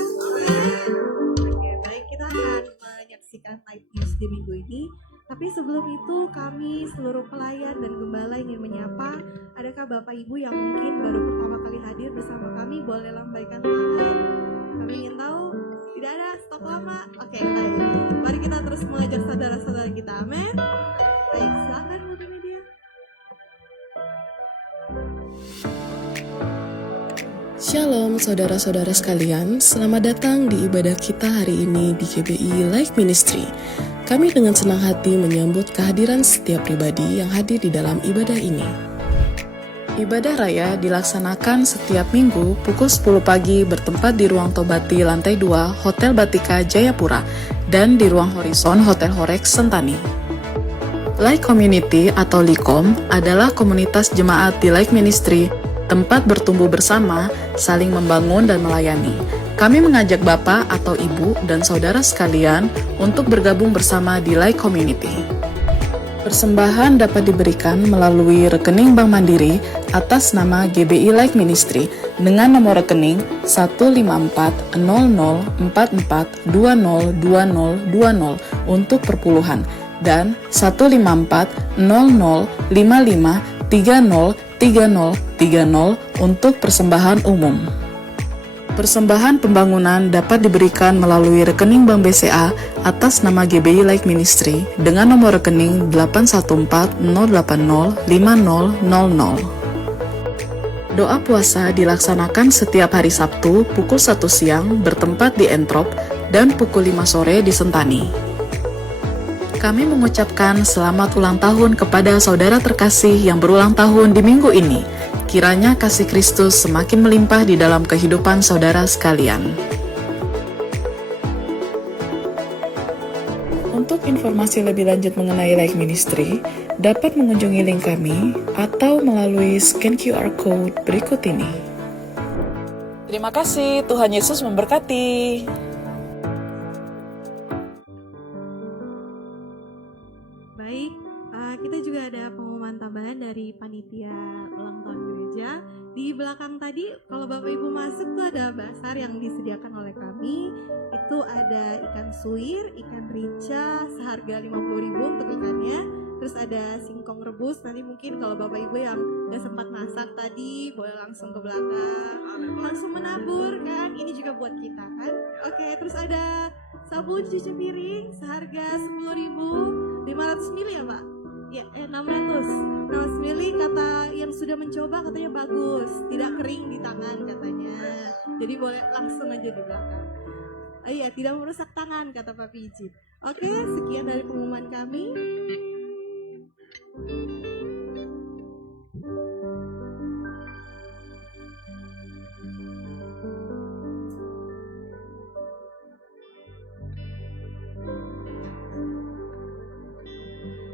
Oke, baik, kita akan menyaksikan Live News di minggu ini. Tapi sebelum itu kami seluruh pelayan dan gembala ingin menyapa. Adakah Bapak Ibu yang mungkin baru pertama kali hadir bersama kami? Boleh lambaikan tangan. Kami ingin tahu. Tidak ada stok lama. Oke, baik. Mari kita terus mengajar saudara-saudara kita. Amin. Baik, silakan multimedia. Shalom saudara-saudara sekalian, selamat datang di ibadah kita hari ini di GBI Life Ministry. Kami dengan senang hati menyambut kehadiran setiap pribadi yang hadir di dalam ibadah ini. Ibadah raya dilaksanakan setiap minggu pukul 10 pagi bertempat di Ruang Tobati lantai 2 Hotel Batika Jayapura dan di Ruang Horizon Hotel Horek Sentani. Life Community atau LICOM adalah komunitas jemaat di Life Ministry, tempat bertumbuh bersama, saling membangun dan melayani. Kami mengajak Bapak atau Ibu dan saudara sekalian untuk bergabung bersama di Life Community. Persembahan dapat diberikan melalui rekening Bank Mandiri atas nama GBI Life Ministry dengan nomor rekening 1540044202020 untuk perpuluhan dan 154005530 3030 untuk persembahan umum. Persembahan pembangunan dapat diberikan melalui rekening Bank BCA atas nama GBI Like Ministry dengan nomor rekening 814-080-5000. Doa puasa dilaksanakan setiap hari Sabtu pukul 1 siang bertempat di Entrop dan pukul 5 sore di Sentani. Kami mengucapkan selamat ulang tahun kepada saudara terkasih yang berulang tahun di minggu ini. Kiranya kasih Kristus semakin melimpah di dalam kehidupan saudara sekalian. Untuk informasi lebih lanjut mengenai Like Ministry, dapat mengunjungi link kami atau melalui scan QR Code berikut ini. Terima kasih, Tuhan Yesus memberkati. Baik, kita juga ada pengumuman tambahan dari panitia ulang tahun gereja. Di belakang tadi, kalau Bapak Ibu masuk tuh ada basar yang disediakan oleh kami. Itu ada ikan suwir, ikan rica seharga 50.000 untuk ikannya. Terus ada singkong rebus. Nanti mungkin kalau Bapak Ibu yang gak sempat masak tadi, boleh langsung ke belakang, langsung menabur kan. Ini juga buat kita kan. Oke, terus ada sabun cuci piring seharga 10.500 mili ya Pak? Ya, 600 mili. Kata yang sudah mencoba katanya bagus, tidak kering di tangan katanya. Jadi boleh langsung aja di belakang. Iya, tidak merusak tangan kata Pak Pijit. Oke, sekian dari pengumuman kami.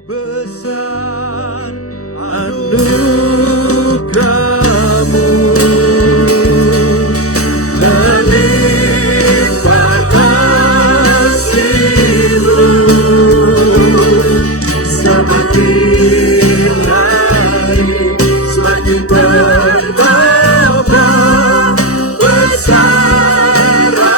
Besar anugerahmu, melimpah kasih-Mu, semakin hari semakin bertambah. Besar anugerahmu,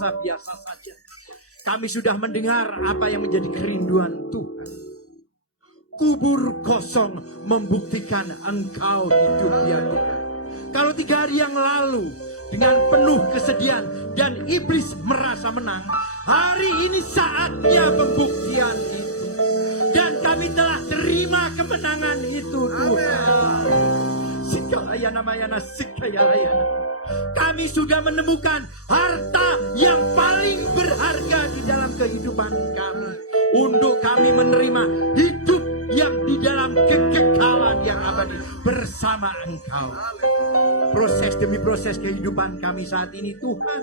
besar biasa saja. Kami sudah mendengar apa yang menjadi kerinduan Tuhan. Kubur kosong membuktikan Engkau hidup ya Tuhan. Kalau 3 hari yang lalu dengan penuh kesedihan dan iblis merasa menang, hari ini saatnya pembuktian itu. Dan kami telah terima kemenangan itu Tuhan. Sikalayana mayana sikalayana. Kami sudah menemukan harta yang paling berharga di dalam kehidupan kami. Untuk kami menerima hidup yang di dalam kekekalan yang abadi bersama Engkau. Proses demi proses kehidupan kami saat ini Tuhan,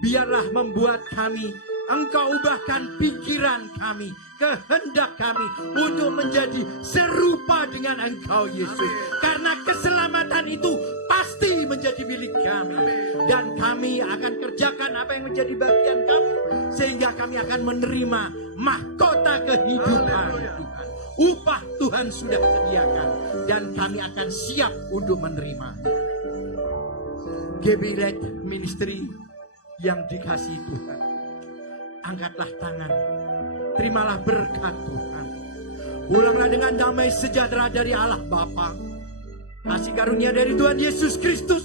biarlah membuat kami, Engkau ubahkan pikiran kami, kehendak kami untuk menjadi serupa dengan Engkau Yesus. Karena keselamatan itu pasti menjadi milik kami. Dan kami akan kerjakan apa yang menjadi bagian kami. Sehingga kami akan menerima mahkota kehidupan Tuhan. Upah Tuhan sudah sediakan. Dan kami akan siap untuk menerima. GBI Like Ministry yang dikasihi Tuhan. Angkatlah tangan. Terimalah berkat Tuhan. Pulanglah dengan damai sejahtera dari Allah Bapa, kasih karunia dari Tuhan Yesus Kristus,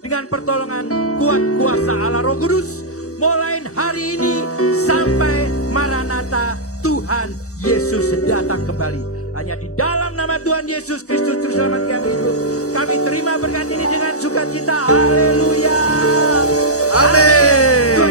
dengan pertolongan kuat kuasa Allah Roh Kudus, mulai hari ini sampai Maranatha Tuhan Yesus datang kembali. Hanya di dalam nama Tuhan Yesus Kristus Juru Selamat kami itu, kami terima berkat ini dengan sukacita. Haleluya. Amin.